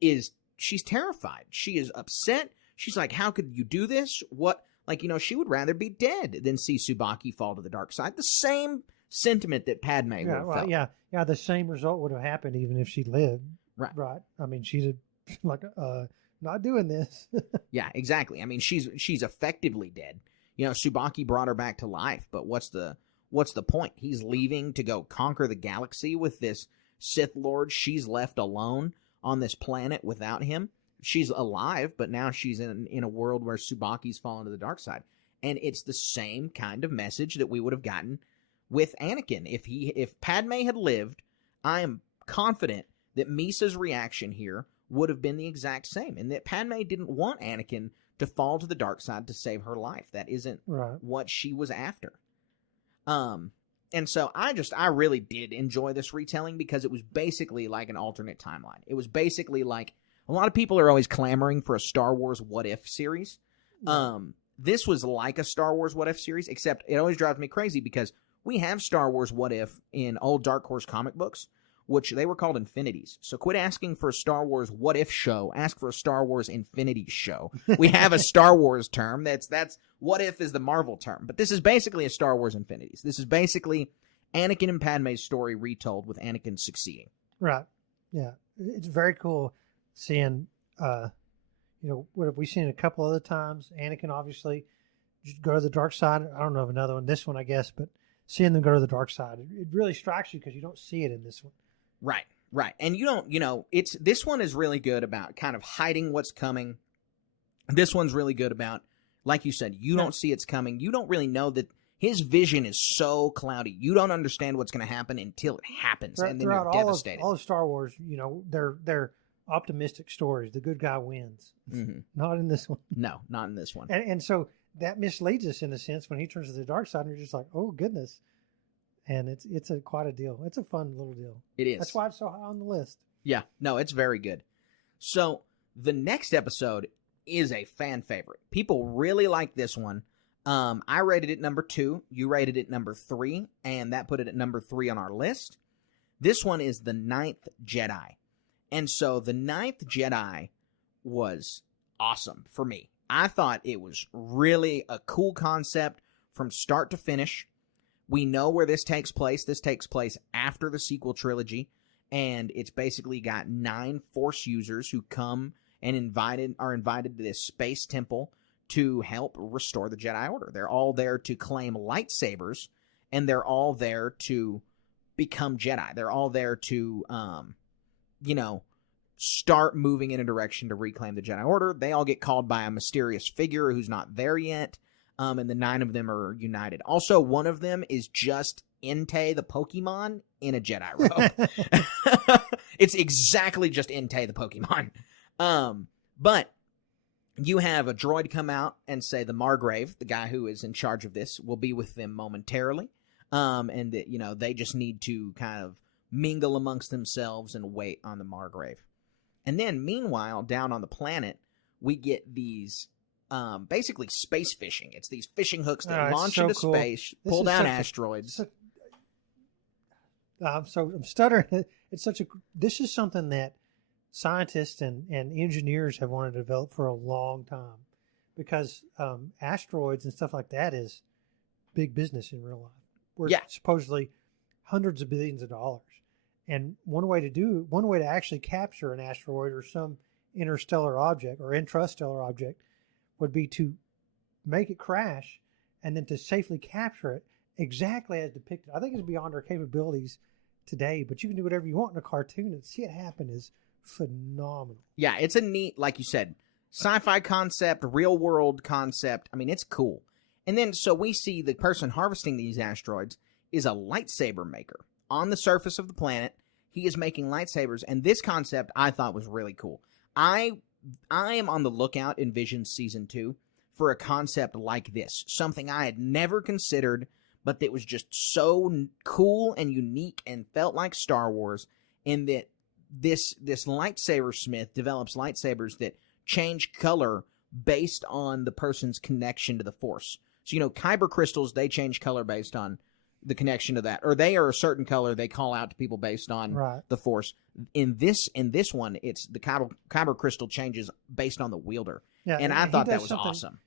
is, she's terrified. She is upset. She's like, how could you do this? What? Like, she would rather be dead than see Tsubaki fall to the dark side. The same sentiment that Padme would have felt. Yeah. The same result would have happened even if she lived. Right. I mean, she's like, not doing this. Yeah, exactly. I mean, she's effectively dead. Tsubaki brought her back to life, but what's the point? He's leaving to go conquer the galaxy with this Sith Lord. She's left alone on this planet without him. She's alive, but now she's in a world where Tsubaki's fallen to the dark side. And it's the same kind of message that we would have gotten with Anakin. If Padme had lived, I am confident that Misa's reaction here would have been the exact same, and that Padme didn't want Anakin to fall to the dark side to save her life. That isn't what she was after. And so I really did enjoy this retelling because it was basically like an alternate timeline. It was basically like, a lot of people are always clamoring for a Star Wars What If series. This was like a Star Wars What If series, except it always drives me crazy because we have Star Wars What If in old Dark Horse comic books, which they were called Infinities. So quit asking for a Star Wars What If show. Ask for a Star Wars Infinities show. We have a Star Wars term. That's What If is the Marvel term. But this is basically a Star Wars Infinities. This is basically Anakin and Padme's story retold with Anakin succeeding. Right. Yeah. It's very cool seeing, what have we seen a couple other times? Anakin, obviously, just go to the dark side. I don't know of another one. This one, I guess, but seeing them go to the dark side, it really strikes you because you don't see it in this one. Right. And you don't, this one is really good about kind of hiding what's coming. This one's really good about, like you said, you don't see it's coming. You don't really know that his vision is so cloudy. You don't understand what's going to happen until it happens, and then you're devastated. All of Star Wars, they're optimistic stories. The good guy wins. Mm-hmm. Not in this one. No, not in this one. And so that misleads us in a sense when he turns to the dark side, and you're just like, oh goodness. And it's quite a deal. It's a fun little deal. It is. That's why it's so high on the list. Yeah, no, it's very good. So the next episode is a fan favorite. People really like this one. I rated it number 2. You rated it number 3, and that put it at number 3 on our list. This one is The Ninth Jedi. And so The Ninth Jedi was awesome for me. I thought it was really a cool concept from start to finish. We know where this takes place. This takes place after the sequel trilogy, and it's basically got 9 Force users who come and are invited to this space temple to help restore the Jedi Order. They're all there to claim lightsabers, and they're all there to become Jedi. They're all there to, start moving in a direction to reclaim the Jedi Order. They all get called by a mysterious figure who's not there yet. And the 9 of them are united. Also, one of them is just Entei the Pokemon in a Jedi robe. It's exactly just Entei the Pokemon. But you have a droid come out and say the Margrave, the guy who is in charge of this, will be with them momentarily. And that, they just need to kind of mingle amongst themselves and wait on the Margrave. And then, meanwhile, down on the planet, we get these... basically space fishing. It's these fishing hooks that launch into space, pull down asteroids. I'm stuttering. This is something that scientists and engineers have wanted to develop for a long time, because asteroids and stuff like that is big business in real life. Where it's supposedly hundreds of billions of dollars. And one way to actually capture an asteroid or some interstellar object or intrastellar object would be to make it crash and then to safely capture it exactly as depicted. I think it's beyond our capabilities today, but you can do whatever you want in a cartoon, and see it happen is phenomenal. Yeah, it's a neat, like you said, sci-fi concept, real world concept. I mean, it's cool. And then so we see the person harvesting these asteroids is a lightsaber maker. On the surface of the planet, he is making lightsabers, and this concept I thought was really cool. I am on the lookout in Visions Season 2 for a concept like this. Something I had never considered, but that was just so cool and unique and felt like Star Wars, in that this lightsaber smith develops lightsabers that change color based on the person's connection to the Force. So, kyber crystals, they change color based on the connection to that, or they are a certain color they call out to people based on the Force. In this one, it's the kyber crystal changes based on the wielder, and I thought that was awesome.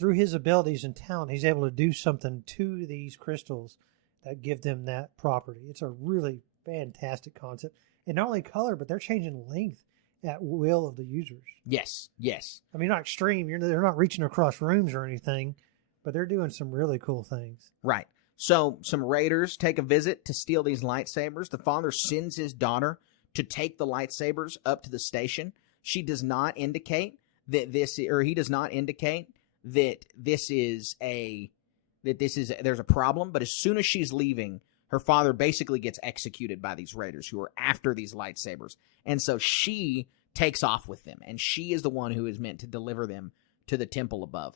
through his abilities and talent, he's able to do something to these crystals that give them that property. It's a really fantastic concept. And not only color, but they're changing length at will of the users. Yes, yes. I mean, not extreme. They're not reaching across rooms or anything, but they're doing some really cool things. Right. So some raiders take a visit to steal these lightsabers. The father sends his daughter to take the lightsabers up to the station. She does not indicate that he does not indicate that there's a problem. But as soon as she's leaving, her father basically gets executed by these raiders who are after these lightsabers. And so she takes off with them, and she is the one who is meant to deliver them to the temple above.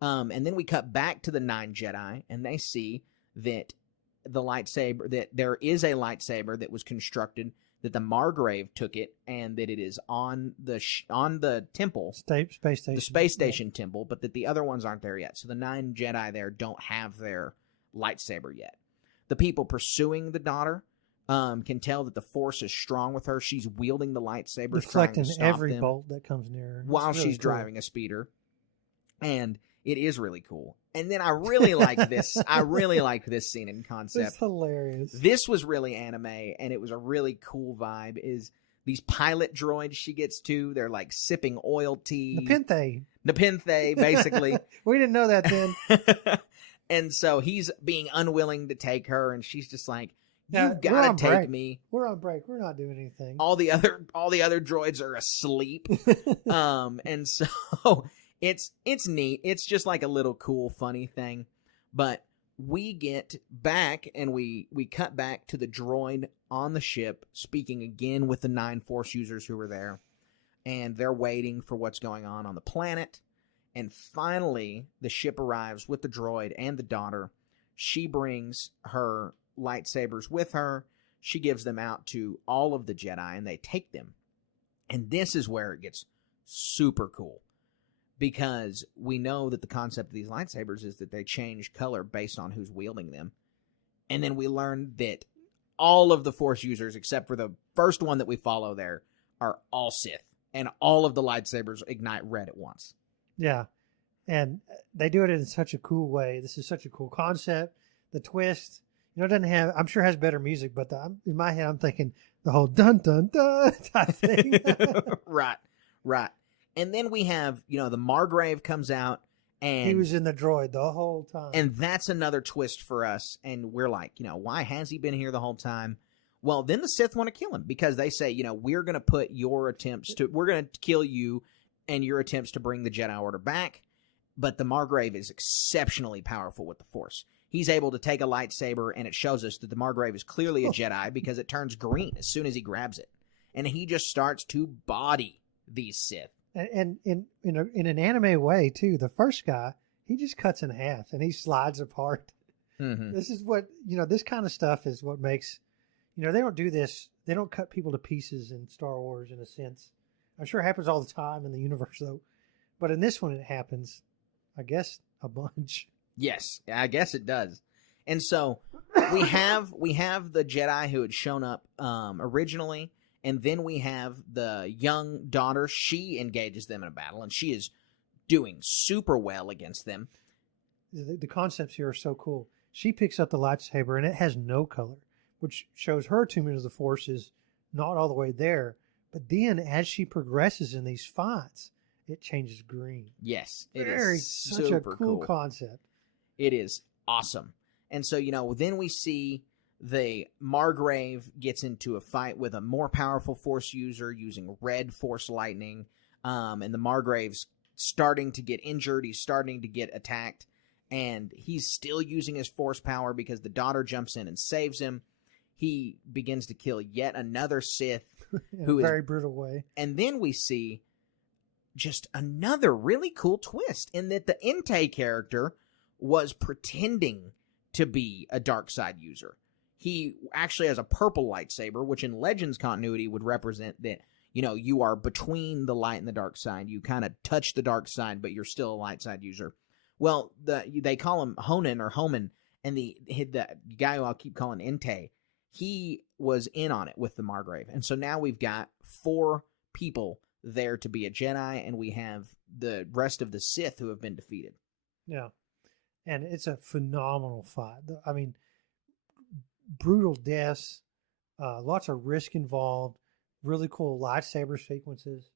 And then we cut back to the 9 Jedi, and they see that that there is a lightsaber that was constructed, that the Margrave took it, and that it is on the temple, Space station, the space station temple, but that the other ones aren't there yet. So the 9 Jedi there don't have their lightsaber yet. The people pursuing the daughter can tell that the Force is strong with her. She's wielding the lightsaber, reflecting trying to stop every them bolt that comes near her while really she's cool. driving a speeder, and it is really cool. And then I really like this. I really like this scene and concept. It's hilarious. This was really anime, and it was a really cool vibe. Is these pilot droids she gets to? They're like sipping oil tea. Nepenthe, basically. We didn't know that then. And so he's being unwilling to take her, and she's just like, Yeah, "You've we're got on to take break. me." We're on break. We're not doing anything. All the other droids are asleep. And so it's neat. It's just like a little cool, funny thing. But we get back and we cut back to the droid on the ship, speaking again with the 9 Force users who were there. And they're waiting for what's going on the planet. And finally, the ship arrives with the droid and the daughter. She brings her lightsabers with her. She gives them out to all of the Jedi, and they take them. And this is where it gets super cool, because we know that the concept of these lightsabers is that they change color based on who's wielding them. And then we learn that all of the Force users, except for the first one that we follow there, are all Sith, and all of the lightsabers ignite red at once. Yeah. And they do it in such a cool way. This is such a cool concept. The twist, it doesn't have, I'm sure it has better music, but in my head, I'm thinking the whole dun dun dun type thing. Right. And then we have, the Margrave comes out, and he was in the droid the whole time. And that's another twist for us. And we're like, why has he been here the whole time? Well, then the Sith want to kill him, because they say, we're going to put we're going to kill you and your attempts to bring the Jedi Order back. But the Margrave is exceptionally powerful with the Force. He's able to take a lightsaber, and it shows us that the Margrave is clearly a Jedi, because it turns green as soon as he grabs it. And he just starts to body these Sith. And in an anime way, too, the first guy, he just cuts in half, and he slides apart. Mm-hmm. This is what, this kind of stuff is what makes, they don't do this. They don't cut people to pieces in Star Wars, in a sense. I'm sure it happens all the time in the universe, though. But in this one, it happens, I guess, a bunch. Yes, I guess it does. And so we have the Jedi who had shown up originally, and then we have the young daughter. She engages them in a battle, and she is doing super well against them. The concepts here are so cool. She picks up the lightsaber, and it has no color, which shows her attunement of the Force is not all the way there. But then, as she progresses in these fights, it changes green. Yes, it is such a cool concept. It is awesome. And so, then we see the Margrave gets into a fight with a more powerful Force user using red Force lightning. And the Margrave's starting to get injured. He's starting to get attacked. And he's still using his Force power because the daughter jumps in and saves him. He begins to kill yet another Sith. In a very brutal way. And then we see just another really cool twist in that the Entei character was pretending to be a dark side user. He actually has a purple lightsaber, which in Legends continuity would represent that, you are between the light and the dark side. You kind of touch the dark side, but you're still a light side user. Well, they call him Honin or Homan, and the guy who I'll keep calling Entei, he was in on it with the Margrave. And so now we've got 4 people there to be a Jedi, and we have the rest of the Sith who have been defeated. Yeah. And it's a phenomenal fight. I mean, brutal deaths, lots of risk involved, really cool lightsaber sequences.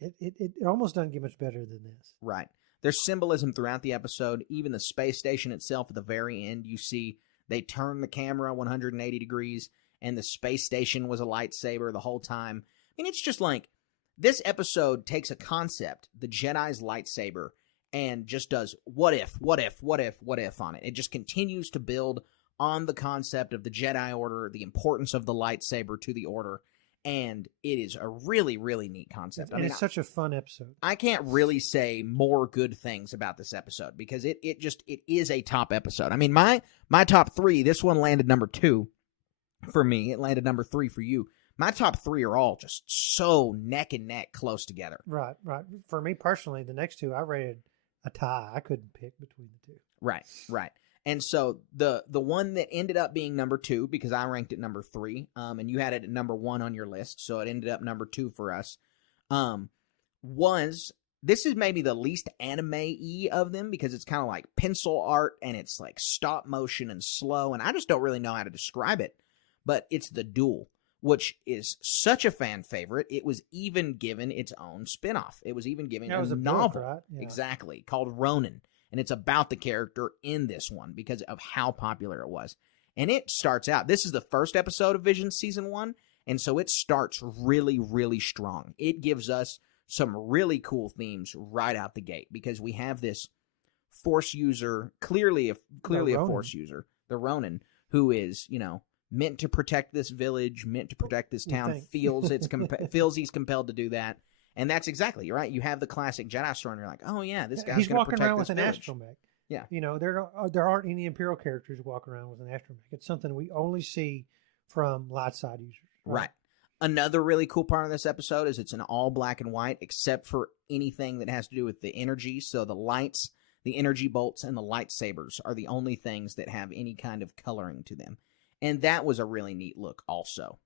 It almost doesn't get much better than this. Right. There's symbolism throughout the episode. Even the space station itself at the very end, you see they turn the camera 180 degrees, and the space station was a lightsaber the whole time. I mean, it's just like, this episode takes a concept, the Jedi's lightsaber, and just does what if on it. It just continues to build on the concept of the Jedi Order, the importance of the lightsaber to the Order, and it is a really, really neat concept. And it's such a fun episode. I can't really say more good things about this episode because it is a top episode. I mean, my top 3, this one landed number 2 for me. It landed number 3 for you. My top 3 are all just so neck and neck close together. Right. For me personally, the next 2 I rated a tie. I couldn't pick between the 2. Right. And so the one that ended up being number 2, because I ranked it number 3, and you had it at number 1 on your list, so it ended up number 2 for us, this is maybe the least anime-y of them, because it's kind of like pencil art, and it's like stop motion and slow, and I just don't really know how to describe it, but it's The Duel, which is such a fan favorite. It was even given its own spinoff. It was even given a novel, book, right? Yeah. Exactly, called Ronin. And it's about the character in this one because of how popular it was. And it starts out, this is the first episode of Vision Season 1, and so it starts really, really strong. It gives us some really cool themes right out the gate because we have this Force user, clearly a Force user, the Ronin, who is, meant to protect this village, meant to protect this town, feels he's compelled to do that. And that's exactly, you're right. You have the classic Jedi story, and you're like, oh, yeah, this guy's going to protect this village. He's walking around with an astromech. Yeah. There aren't any Imperial characters walking around with an astromech. It's something we only see from light side users. Right. Another really cool part of this episode is it's an all black and white, except for anything that has to do with the energy. So the lights, the energy bolts, and the lightsabers are the only things that have any kind of coloring to them. And that was a really neat look also.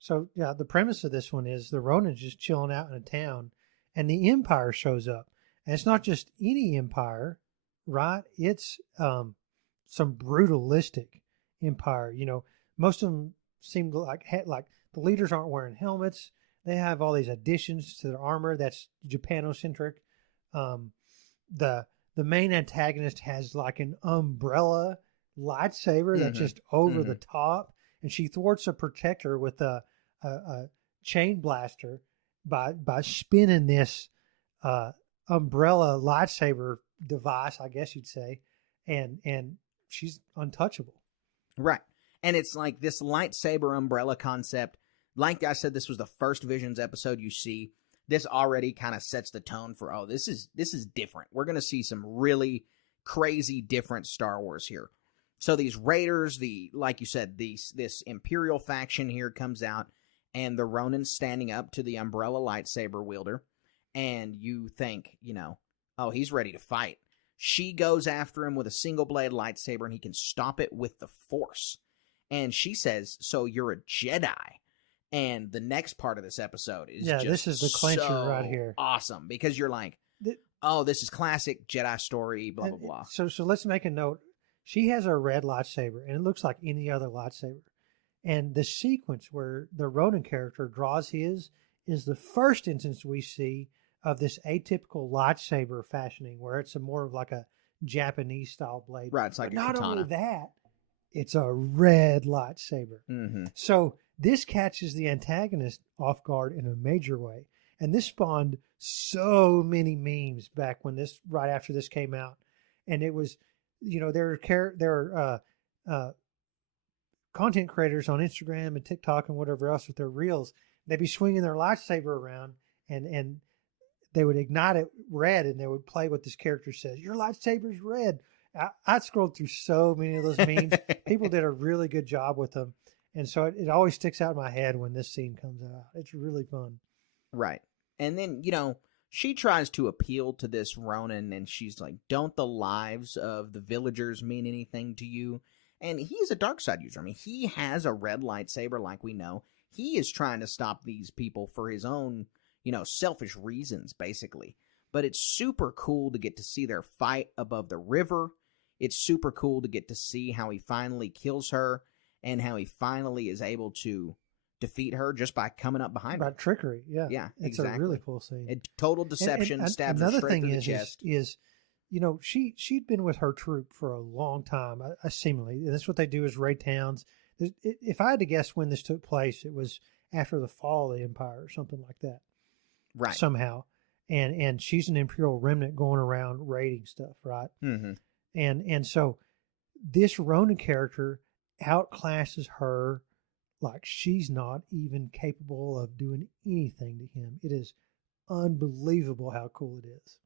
So, yeah, the premise of this one is the Ronin's just chilling out in a town, and the Empire shows up. And it's not just any Empire, right? It's some brutalistic Empire. Most of them seem to like the leaders aren't wearing helmets. They have all these additions to their armor that's Japanocentric. The main antagonist has like an umbrella lightsaber that's just over the top. And she thwarts a protector with a chain blaster by spinning this umbrella lightsaber device, I guess you'd say, and she's untouchable. Right. And it's like this lightsaber umbrella concept. Like I said, this was the first Visions episode you see. This already kind of sets the tone for, this is different. We're going to see some really crazy different Star Wars here. So these raiders, like you said, this Imperial faction here comes out, and the Ronin's standing up to the umbrella lightsaber wielder, and you think, he's ready to fight. She goes after him with a single blade lightsaber, and he can stop it with the Force. And she says, "So you're a Jedi." And the next part of this episode is this is the clincher right here. Awesome, because you're like, this is classic Jedi story, blah blah blah. So let's make a note. She has a red lightsaber, and it looks like any other lightsaber. And the sequence where the Ronin character draws his is the first instance we see of this atypical lightsaber fashioning, where it's more of like a Japanese style blade. Right, it's like but a katana. Not only that, it's a red lightsaber. Mm-hmm. So this catches the antagonist off guard in a major way. And this spawned so many memes back right after this came out. And it was, there are content creators on Instagram and TikTok and whatever else with their reels. They'd be swinging their lightsaber around and they would ignite it red, and they would play what this character says. Your lightsaber's red. I scrolled through so many of those memes. People did a really good job with them. And so it always sticks out in my head when this scene comes out. It's really fun. Right. And then, she tries to appeal to this Ronin, and she's like, don't the lives of the villagers mean anything to you? And he's a dark side user. I mean, he has a red lightsaber, like we know. He is trying to stop these people for his own, selfish reasons, basically. but it's super cool to get to see their fight above the river. It's super cool to get to see how he finally kills her and how he finally is able to defeat her just by coming up behind her. About trickery, yeah. Yeah, it's exactly. a really cool scene. Total deception, stabs her straight through the chest. Is, you know, she'd been with her troop for a long time, seemingly. And that's what they do is raid towns. If I had to guess when this took place, it was after the fall of the Empire or something like that. Right. Somehow. And she's an Imperial remnant going around raiding stuff, right? Mm-hmm. And so this Ronan character outclasses her like she's not even capable of doing anything to him. It is unbelievable how cool it is.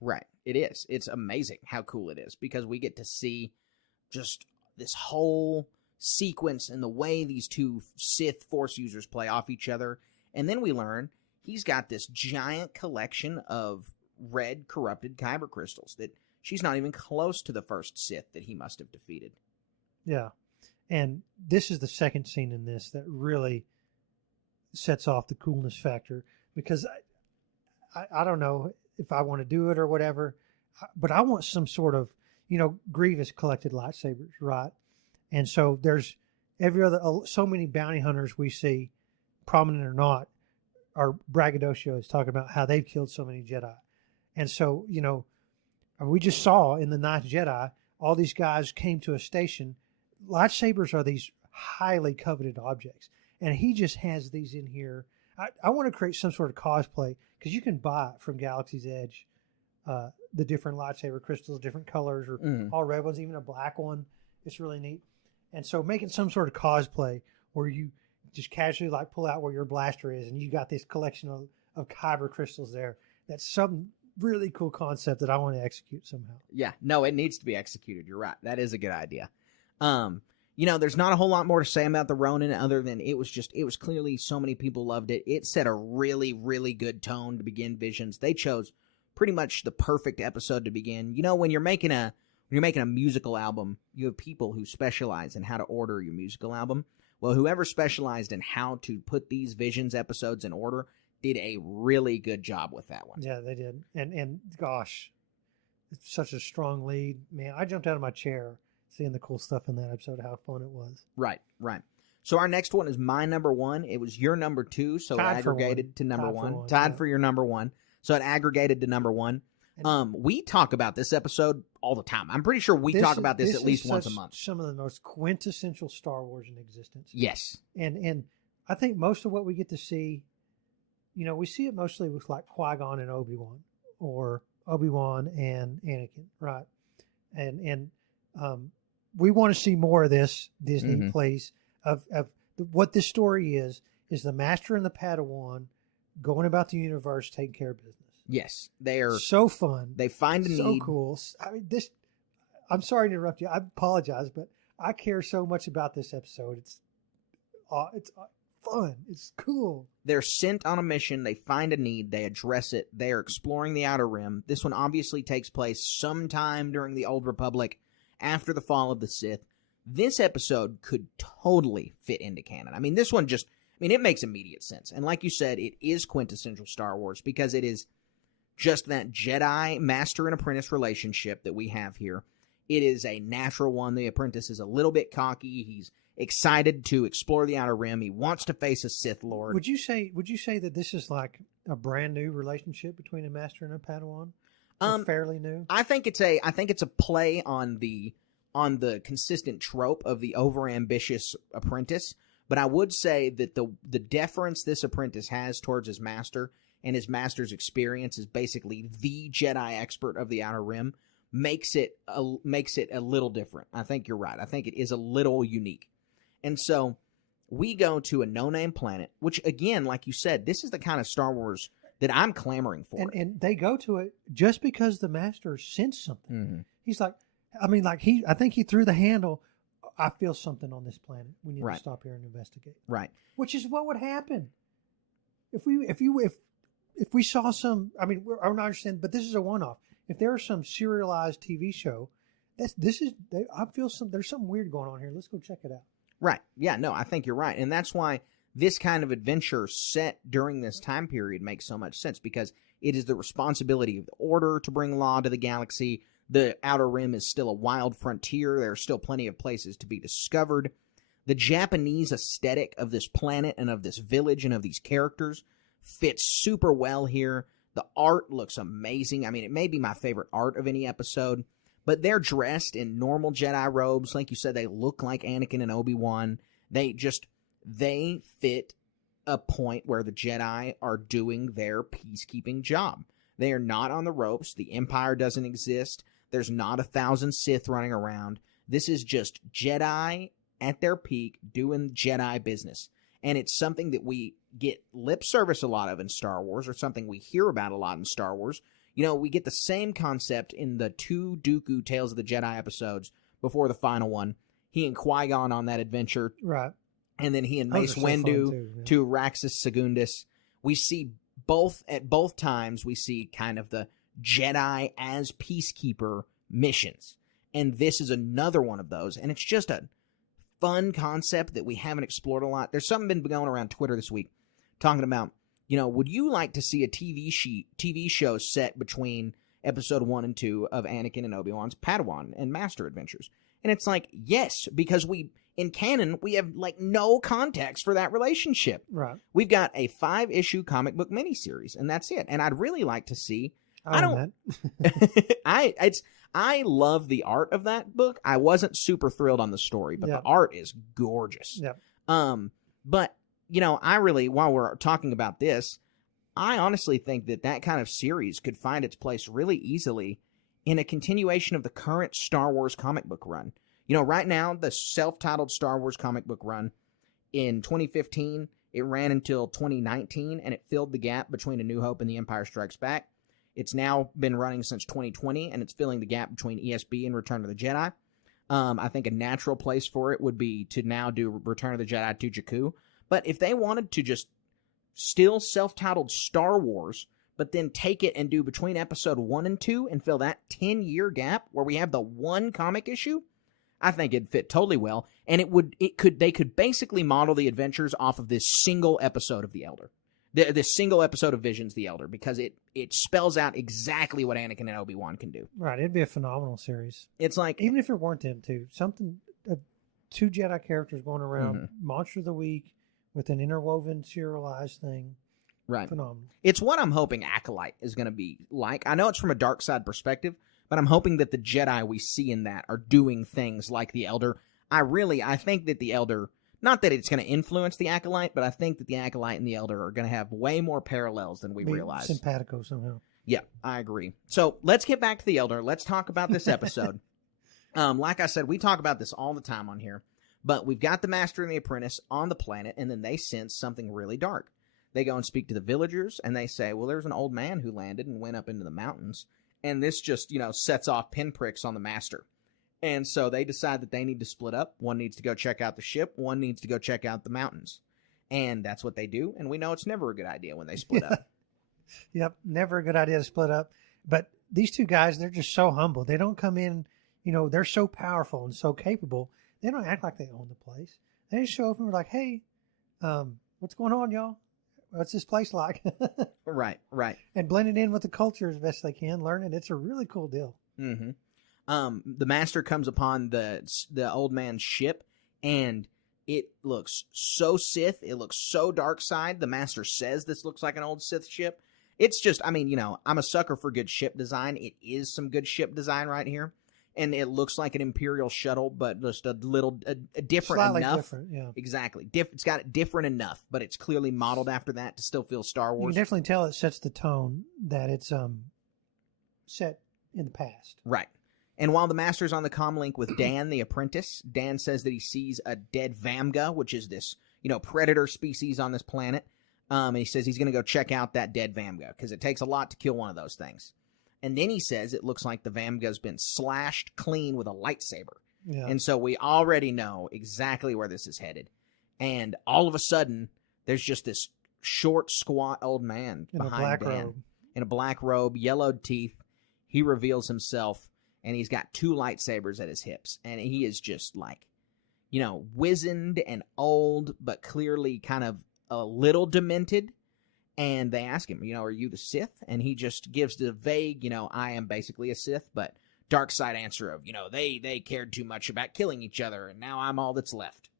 Right. It is. It's amazing how cool it is because we get to see just this whole sequence and the way these two Sith Force users play off each other. And then we learn he's got this giant collection of red corrupted kyber crystals that she's not even close to the first Sith that he must have defeated. Yeah. And this is the second scene in this that really sets off the coolness factor because I don't know if I want to do it or whatever, but I want some sort of, you know, Grievous collected lightsabers, right? And so there's so many bounty hunters we see, prominent or not, are braggadocios talking about how they've killed so many Jedi. And so, you know, we just saw in The Ninth Jedi, all these guys came to a station. Lightsabers are these highly coveted objects. And he just has these in here. I want to create some sort of cosplay because you can buy it from Galaxy's Edge, the different lightsaber crystals, different colors, or all red ones, even a black one. It's really neat. And so making some sort of cosplay where you just casually like pull out where your blaster is and you got this collection of kyber crystals there. That's some really cool concept that I want to execute somehow. Yeah, no, it needs to be executed. You're right. That is a good idea. You know, there's not a whole lot more to say about the Ronin other than it was clearly so many people loved it. It set a really, really good tone to begin Visions. They chose pretty much the perfect episode to begin. You know, when you're making a musical album, you have people who specialize in how to order your musical album. Well, whoever specialized in how to put these Visions episodes in order did a really good job with that one. Yeah, they did. And gosh, it's such a strong lead. Man, I jumped out of my chair seeing the cool stuff in that episode, how fun it was. Right. So our next one is my number one. It was your number two, so it aggregated to number one. Tied for your number one. So it aggregated to number one. We talk about this episode all the time. I'm pretty sure we talk about this at least once a month. Some of the most quintessential Star Wars in existence. Yes. And I think most of what we get to see, you know, we see it mostly with like Qui-Gon and Obi-Wan or Obi-Wan and Anakin, right? And we want to see more of this, Disney, please, of what this story is the Master and the Padawan going about the universe, taking care of business. Yes, they are so fun. They find a need. So cool. I mean, I'm sorry to interrupt you. I apologize, but I care so much about this episode. It's fun. It's cool. They're sent on a mission. They find a need. They address it. They are exploring the Outer Rim. This one obviously takes place sometime during the Old Republic, after the fall of the Sith. This episode could totally fit into canon. I mean, this one it makes immediate sense. And like you said, it is quintessential Star Wars because it is just that Jedi master and apprentice relationship that we have here. It is a natural one. The apprentice is a little bit cocky. He's excited to explore the Outer Rim. He wants to face a Sith Lord. Would you say that this is like a brand new relationship between a master and a Padawan? Fairly new. I think it's a play on the consistent trope of the overambitious apprentice. But I would say that the deference this apprentice has towards his master and his master's experience as basically the Jedi expert of the Outer Rim makes it a little different. I think you're right. I think it is a little unique. And so we go to a no-name planet, which again, like you said, this is the kind of Star Wars that I'm clamoring for. And they go to it just because the master sensed something. Mm-hmm. He's like, I think he threw the handle. I feel something on this planet. We need to stop here and investigate. Right. Which is what would happen if we saw some. I mean, I don't understand, but this is a one-off. If there was some serialized TV show, I feel there's something weird going on here. Let's go check it out. Right. Yeah. No, I think you're right, and that's why this kind of adventure set during this time period makes so much sense because it is the responsibility of the Order to bring law to the galaxy. The Outer Rim is still a wild frontier. There are still plenty of places to be discovered. The Japanese aesthetic of this planet and of this village and of these characters fits super well here. The art looks amazing. I mean, it may be my favorite art of any episode, but they're dressed in normal Jedi robes. Like you said, they look like Anakin and Obi-Wan. They fit a point where the Jedi are doing their peacekeeping job. They are not on the ropes. The Empire doesn't exist. There's not 1,000 Sith running around. This is just Jedi at their peak doing Jedi business. And it's something that we get lip service a lot of in Star Wars, or something we hear about a lot in Star Wars. You know, we get the same concept in the 2 Dooku Tales of the Jedi episodes before the final one. He and Qui-Gon on that adventure. Right. And then he and Mace Windu to Raxus Segundus. We see at both times, we see kind of the Jedi as peacekeeper missions. And this is another one of those. And it's just a fun concept that we haven't explored a lot. There's something been going around Twitter this week talking about, you know, would you like to see a TV show set between episode 1 and 2 of Anakin and Obi-Wan's Padawan and Master Adventures? And it's like, yes, because in canon, we have like no context for that relationship. Right. We've got a 5-issue comic book miniseries, and that's it. And I'd really like to see. I love the art of that book. I wasn't super thrilled on the story, but the art is gorgeous. Yep. But you know, while we're talking about this, I honestly think that kind of series could find its place really easily in a continuation of the current Star Wars comic book run. You know, right now, the self-titled Star Wars comic book run in 2015, it ran until 2019, and it filled the gap between A New Hope and The Empire Strikes Back. It's now been running since 2020, and it's filling the gap between ESB and Return of the Jedi. I think a natural place for it would be to now do Return of the Jedi to Jakku. But if they wanted to just still self-titled Star Wars, but then take it and do between episode 1 and 2 and fill that 10-year gap where we have the one comic issue, I think it'd fit totally well. And they could basically model the adventures off of this single episode of The Elder. This single episode of Visions the Elder, because it spells out exactly what Anakin and Obi-Wan can do. Right, it'd be a phenomenal series. It's like, even if it weren't them two, something, 2 Jedi characters going around, Monster of the Week with an interwoven serialized thing. Right. Phenomenal. It's what I'm hoping Acolyte is going to be like. I know it's from a dark side perspective, but I'm hoping that the Jedi we see in that are doing things like the Elder. I think that the Elder, not that it's going to influence the Acolyte, but I think that the Acolyte and the Elder are going to have way more parallels than we realize. Simpatico somehow. Yeah, I agree. So let's get back to the Elder. Let's talk about this episode. Like I said, we talk about this all the time on here, but we've got the Master and the Apprentice on the planet, and then they sense something really dark. They go and speak to the villagers, and they say, well, there's an old man who landed and went up into the mountains. And this just, sets off pinpricks on the Master. And so they decide that they need to split up. One needs to go check out the ship. One needs to go check out the mountains. And that's what they do. And we know it's never a good idea when they split up. Yep, never a good idea to split up. But these 2 guys, they're just so humble. They don't come in, they're so powerful and so capable. They don't act like they own the place. They just show up and we're like, hey, what's going on, y'all? What's this place like? Right. And blending in with the culture as best they can, learning. It's a really cool deal. Mm-hmm. The Master comes upon the old man's ship, and it looks so Sith. It looks so dark side. The Master says this looks like an old Sith ship. It's just, I'm a sucker for good ship design. It is some good ship design right here. And it looks like an Imperial shuttle, but just a different Slightly enough. Different, yeah. Exactly. It's got it different enough, but it's clearly modeled after that to still feel Star Wars. You can definitely tell it sets the tone that it's set in the past. Right. And while the Master's on the comlink with Dan, the apprentice, Dan says that he sees a dead Vamga, which is this, predator species on this planet. And he says he's going to go check out that dead Vamga because it takes a lot to kill one of those things. And then he says it looks like the Vamga's been slashed clean with a lightsaber. Yeah. And so we already know exactly where this is headed. And all of a sudden, there's just this short, squat old man behind Dan. In a black robe, yellowed teeth. He reveals himself, and he's got 2 lightsabers at his hips. And he is just like, wizened and old, but clearly kind of a little demented. And they ask him, are you the Sith? And he just gives the vague, I am basically a Sith, but dark side answer of, they cared too much about killing each other, and now I'm all that's left.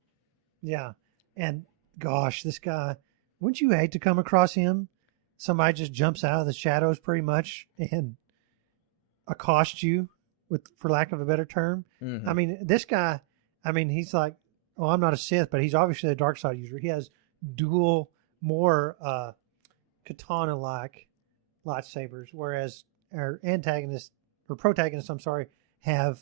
Yeah. And gosh, this guy, wouldn't you hate to come across him? Somebody just jumps out of the shadows pretty much and accost you, for lack of a better term. Mm-hmm. I mean, this guy, he's like, oh, I'm not a Sith, but he's obviously a dark side user. He has dual, more katana-like lightsabers, whereas our protagonists, have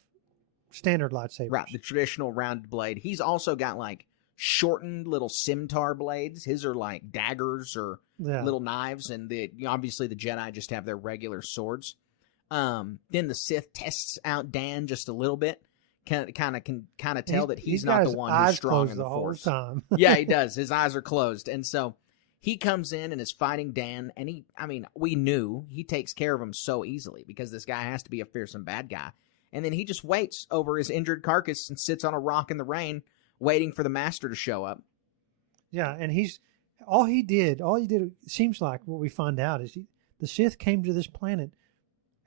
standard lightsabers. Right, the traditional rounded blade. He's also got like shortened little scimitar blades. His are like daggers or little knives, and obviously the Jedi just have their regular swords. Then the Sith tests out Dan just a little bit. Can tell that he's not the one who's strong in the Force. Whole time. Yeah, he does. His eyes are closed, and so he comes in and is fighting Dan. And we knew he takes care of him so easily because this guy has to be a fearsome bad guy. And then he just waits over his injured carcass and sits on a rock in the rain, waiting for the Master to show up. Yeah, and all he did, it seems like what we find out is the Sith came to this planet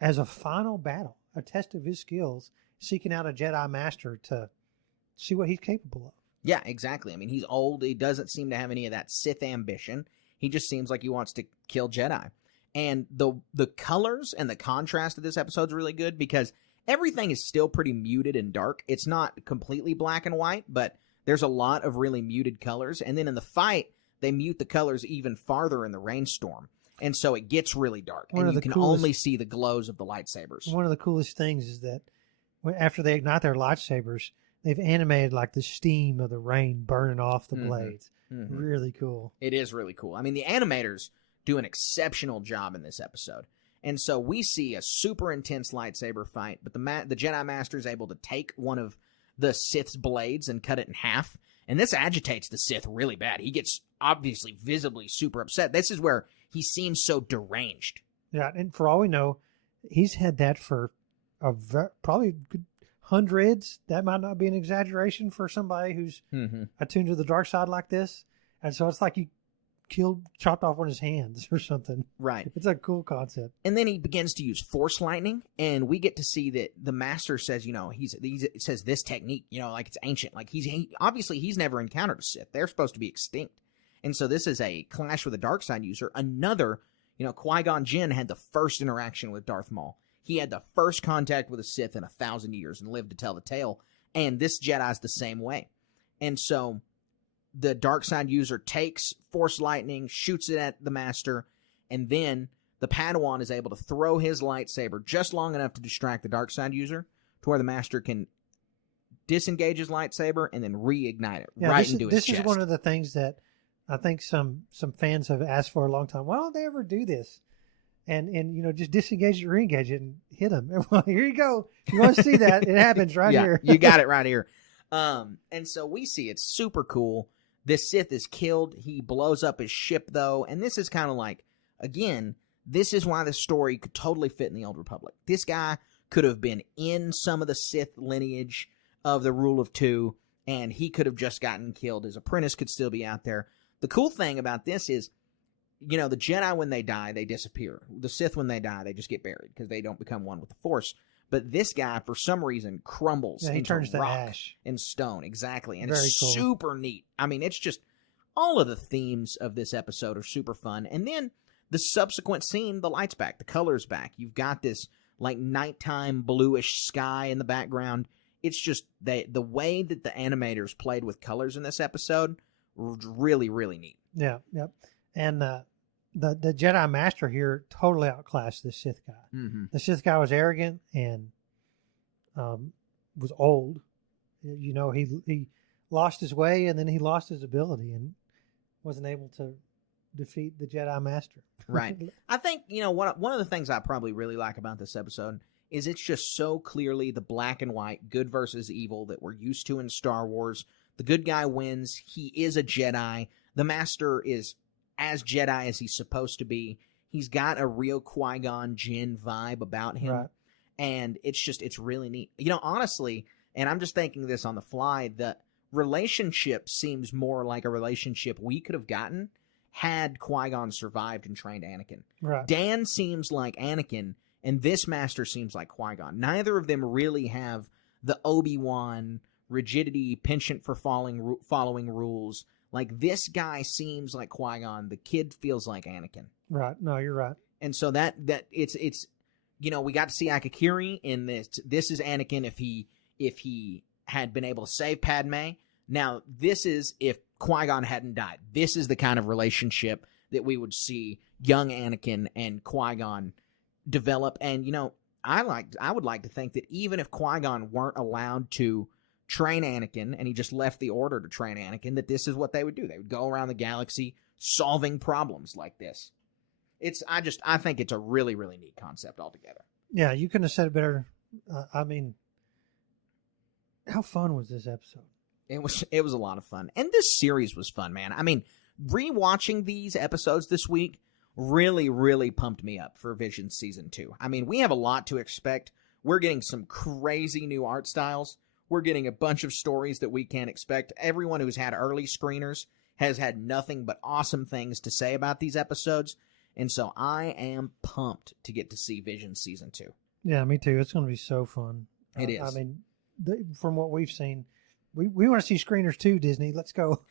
as a final battle, a test of his skills, seeking out a Jedi Master to see what he's capable of. Yeah, exactly. He's old. He doesn't seem to have any of that Sith ambition. He just seems like he wants to kill Jedi. And the colors and the contrast of this episode is really good because everything is still pretty muted and dark. It's not completely black and white, but there's a lot of really muted colors. And then in the fight, they mute the colors even farther in the rainstorm. And so it gets really dark. And you can only see the glows of the lightsabers. One of the coolest things is that after they ignite their lightsabers, they've animated like the steam of the rain burning off the blades. Mm-hmm. Really cool. It is really cool. The animators do an exceptional job in this episode. And so we see a super intense lightsaber fight, but the Jedi Master is able to take one of the Sith's blades and cut it in half. And this agitates the Sith really bad. He gets obviously visibly super upset. This is where he seems so deranged. Yeah, and for all we know, he's had that for probably hundreds. That might not be an exaggeration for somebody who's attuned to the dark side like this. And so it's like he chopped off one of his hands or something. Right. It's a cool concept. And then he begins to use Force lightning, and we get to see that the Master says, it says this technique, like it's ancient. Like obviously he's never encountered a Sith. They're supposed to be extinct. And so this is a clash with a dark side user. Another, Qui-Gon Jinn had the first interaction with Darth Maul. He had the first contact with a Sith in 1,000 years and lived to tell the tale. And this Jedi's the same way. And so the dark side user takes Force lightning, shoots it at the Master, and then the Padawan is able to throw his lightsaber just long enough to distract the dark side user to where the Master can disengage his lightsaber and then reignite it into his chest. This is one of the things that I think some fans have asked for a long time. Why don't they ever do this? And just disengage it, re-engage it, and hit him. Well, here you go. If you want to see that, it happens right here. You got it right here. And so we see it's super cool. This Sith is killed. He blows up his ship, though. And this is kind of like, again, this is why the story could totally fit in the Old Republic. This guy could have been in some of the Sith lineage of the Rule of Two, and he could have just gotten killed. His apprentice could still be out there. The cool thing about this is, the Jedi, when they die, they disappear. The Sith, when they die, they just get buried because they don't become one with the Force. But this guy, for some reason, crumbles into rock and stone. Exactly. And it's cool. Super neat. It's just all of the themes of this episode are super fun. And then the subsequent scene, the light's back, the color's back. You've got this like nighttime bluish sky in the background. It's just the way that the animators played with colors in this episode was really, really neat. Yeah, yep. And the Jedi Master here totally outclassed the Sith guy. Mm-hmm. The Sith guy was arrogant and was old. He lost his way, and then he lost his ability and wasn't able to defeat the Jedi Master. Right. I think, one of the things I probably really like about this episode is it's just so clearly the black and white, good versus evil that we're used to in Star Wars. The good guy wins. He is a Jedi. The Master is as Jedi as he's supposed to be. He's got a real Qui-Gon Jinn vibe about him. Right. And it's really neat. Honestly, and I'm just thinking this on the fly, relationship seems more like a relationship we could have gotten had Qui-Gon survived and trained Anakin. Right. Dan seems like Anakin, and this master seems like Qui-Gon. Neither of them really have the Obi-Wan rigidity, penchant for following rules. Like, this guy seems like Qui-Gon. The kid feels like Anakin. Right. No, you're right. And so that it's we got to see Akakiri in this. This is Anakin if he had been able to save Padme. Now, this is if Qui-Gon hadn't died. This is the kind of relationship that we would see young Anakin and Qui-Gon develop. And, I would like to think that even if Qui-Gon weren't allowed to train Anakin and he just left the order to train Anakin, that this is what they would do. They would go around the galaxy solving problems like this. I think it's a really, really neat concept altogether. Yeah, you couldn't have said it better. I mean, how fun was this episode? It was a lot of fun. And this series was fun, man. I mean, rewatching these episodes this week really, really pumped me up for Visions Season 2. I mean, we have a lot to expect. We're getting some crazy new art styles. We're getting a bunch of stories that we can't expect. Everyone who's had early screeners has had nothing but awesome things to say about these episodes. And so I am pumped to get to see Visions Season 2. Yeah, me too. It's going to be so fun. It is. I mean, from what we've seen, we want to see screeners too, Disney. Let's go.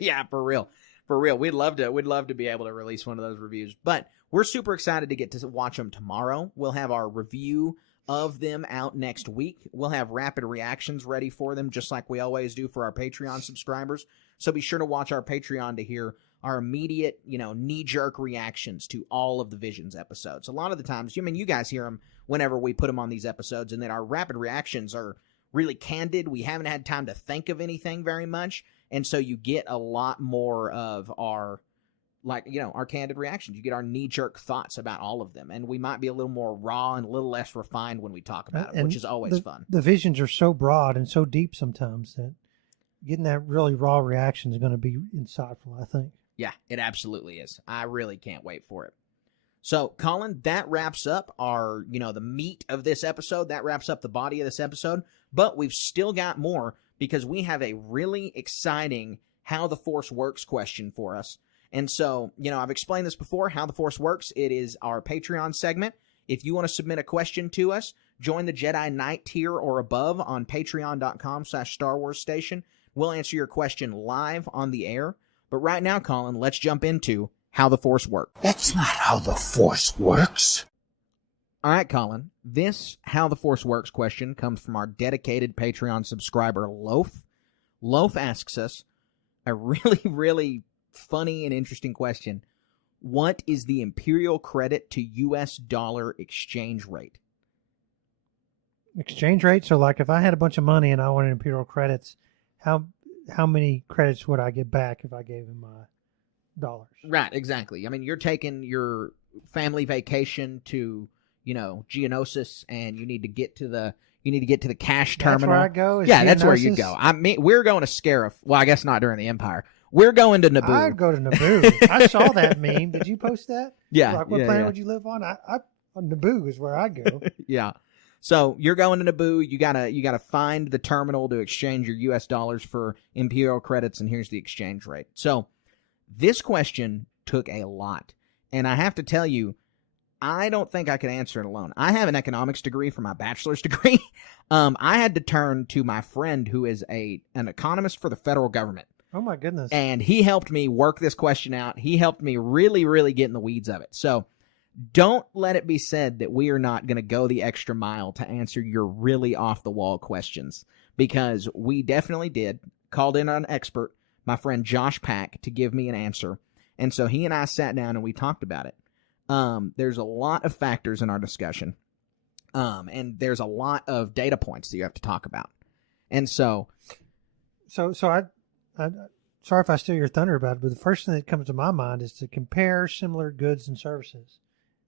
Yeah, for real. For real. We'd love to be able to release one of those reviews. But we're super excited to get to watch them tomorrow. We'll have our review of them out next week. We'll have rapid reactions ready for them, just like we always do for our Patreon subscribers. So be sure to watch our Patreon to hear our immediate, knee-jerk reactions to all of the Visions episodes. A lot of the times, you guys hear them whenever we put them on these episodes, and then our rapid reactions are really candid. We haven't had time to think of anything very much, and so you get a lot more of our candid reactions. You get our knee-jerk thoughts about all of them, and we might be a little more raw and a little less refined when we talk about them, which is always fun. The visions are so broad and so deep sometimes that getting that really raw reaction is going to be insightful, I think. Yeah, it absolutely is. I really can't wait for it. So, Colin, that wraps up our, the meat of this episode. That wraps up the body of this episode. But we've still got more because we have a really exciting How the Force Works question for us. And so, I've explained this before, How the Force Works. It is our Patreon segment. If you want to submit a question to us, join the Jedi Knight tier or above on patreon.com/Star Wars Station. We'll answer your question live on the air. But right now, Colin, let's jump into How the Force Works. That's not how the Force works. All right, Colin. This How the Force Works question comes from our dedicated Patreon subscriber, Loaf. Loaf asks us a really, really funny and interesting question. What is the Imperial credit to U.S. dollar exchange rate? Exchange rate? So, like, if I had a bunch of money and I wanted Imperial credits, how many credits would I get back if I gave him my dollars? Right, exactly. I mean, you're taking your family vacation to, Geonosis, and you need to get to the cash terminal. That's where I go? Yeah, that's where you go. We're going to Scarif. Well, I guess not during the Empire. We're going to Naboo. I'd go to Naboo. I saw that meme. Did you post that? Yeah. Like, what planet would you live on? Naboo is where I go. Yeah. So you're going to Naboo. You gotta find the terminal to exchange your U.S. dollars for Imperial credits, and here's the exchange rate. So this question took a lot, and I have to tell you, I don't think I could answer it alone. I have an economics degree for my bachelor's degree. I had to turn to my friend who is an economist for the federal government. Oh my goodness! And he helped me work this question out. He helped me really, really get in the weeds of it. So don't let it be said that we are not going to go the extra mile to answer your really off-the-wall questions, because we definitely did. Called in an expert, my friend Josh Pack, to give me an answer. And so he and I sat down and we talked about it. There's a lot of factors in our discussion, and there's a lot of data points that you have to talk about. And so I sorry if I steal your thunder about it, but the first thing that comes to my mind is to compare similar goods and services.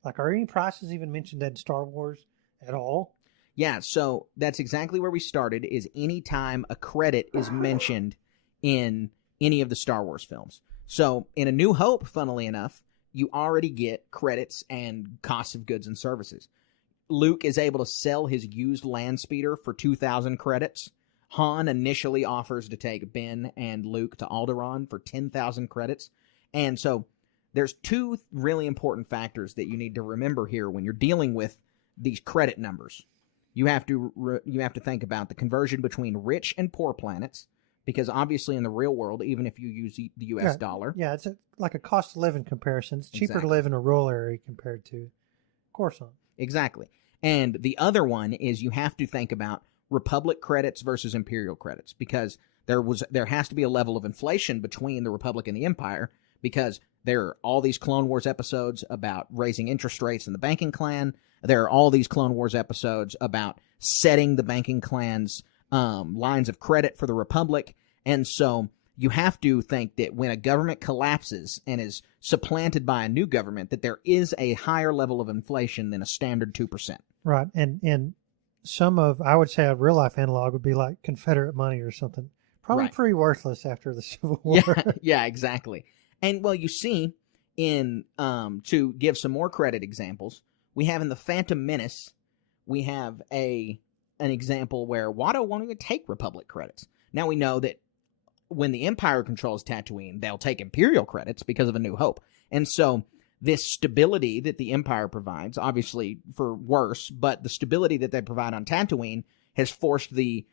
Like, are any prices even mentioned in Star Wars at all? Yeah, so that's exactly where we started, is any time a credit is mentioned in any of the Star Wars films. So in A New Hope, funnily enough, you already get credits and costs of goods and services. Luke is able to sell his used land speeder for 2,000 credits. Han initially offers to take Ben and Luke to Alderaan for 10,000 credits. And so there's two really important factors that you need to remember here when you're dealing with these credit numbers. You have to think about the conversion between rich and poor planets, because obviously in the real world, even if you use the U.S. dollar. Yeah, it's like a cost of living comparison. It's cheaper to live in a rural area compared to Coruscant. Exactly. And the other one is you have to think about Republic credits versus Imperial credits, because there has to be a level of inflation between the Republic and the Empire, because there are all these Clone Wars episodes about raising interest rates in the banking clan. There are all these Clone Wars episodes about setting the banking clan's lines of credit for the Republic. And so you have to think that when a government collapses and is supplanted by a new government, that there is a higher level of inflation than a standard 2%. Right. And some of, I would say a real life analog would be like Confederate money or something. Probably Right. pretty worthless after the Civil War. Yeah, exactly. And well, you see, in to give some more credit examples, we have in the Phantom Menace, we have an example where Watto won't even take Republic credits. Now we know that when the Empire controls Tatooine, they'll take Imperial credits because of A New Hope. And so this stability that the Empire provides, obviously for worse, but the stability that they provide on Tatooine has forced the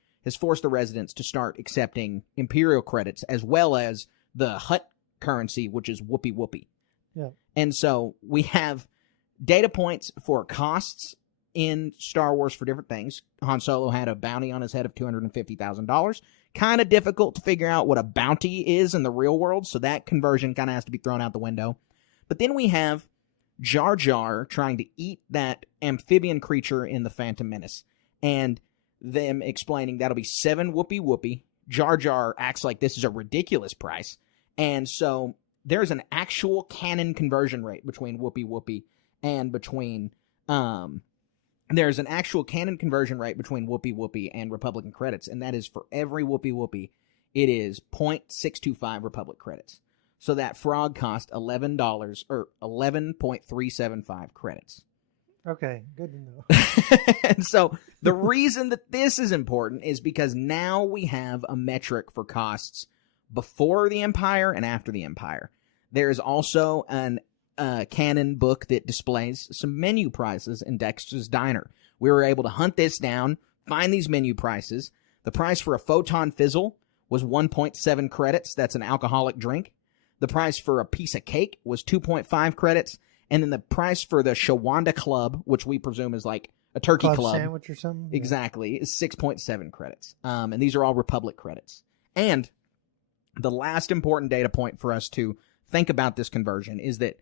residents to start accepting Imperial credits, as well as the Hutt currency, which is whoopee whoopee. Yeah. And so we have data points for costs in Star Wars for different things. Han Solo had a bounty on his head of $250,000. Kind of difficult to figure out what a bounty is in the real world, so that conversion kind of has to be thrown out the window. But then we have Jar Jar trying to eat that amphibian creature in the Phantom Menace, and them explaining that'll be 7 whoopee whoopee. Jar Jar acts like this is a ridiculous price, and so there's an actual canon conversion rate between whoopee whoopee and between there's an actual canon conversion rate between whoopee whoopee and Republican credits, and that is for every whoopee whoopee, it is 0.625 Republic credits. So that frog cost $11 or 11.375 credits. Okay, good to know. And so the reason that this is important is because now we have a metric for costs before the Empire and after the Empire. There is also an canon book that displays some menu prices in Dexter's Diner. We were able to hunt this down, find these menu prices. The price for a Photon Fizzle was 1.7 credits. That's an alcoholic drink. The price for a piece of cake was 2.5 credits. And then the price for the Shawanda Club, which we presume is like a turkey club sandwich or something. Exactly, is 6.7 credits. And these are all Republic credits. And the last important data point for us to think about this conversion is that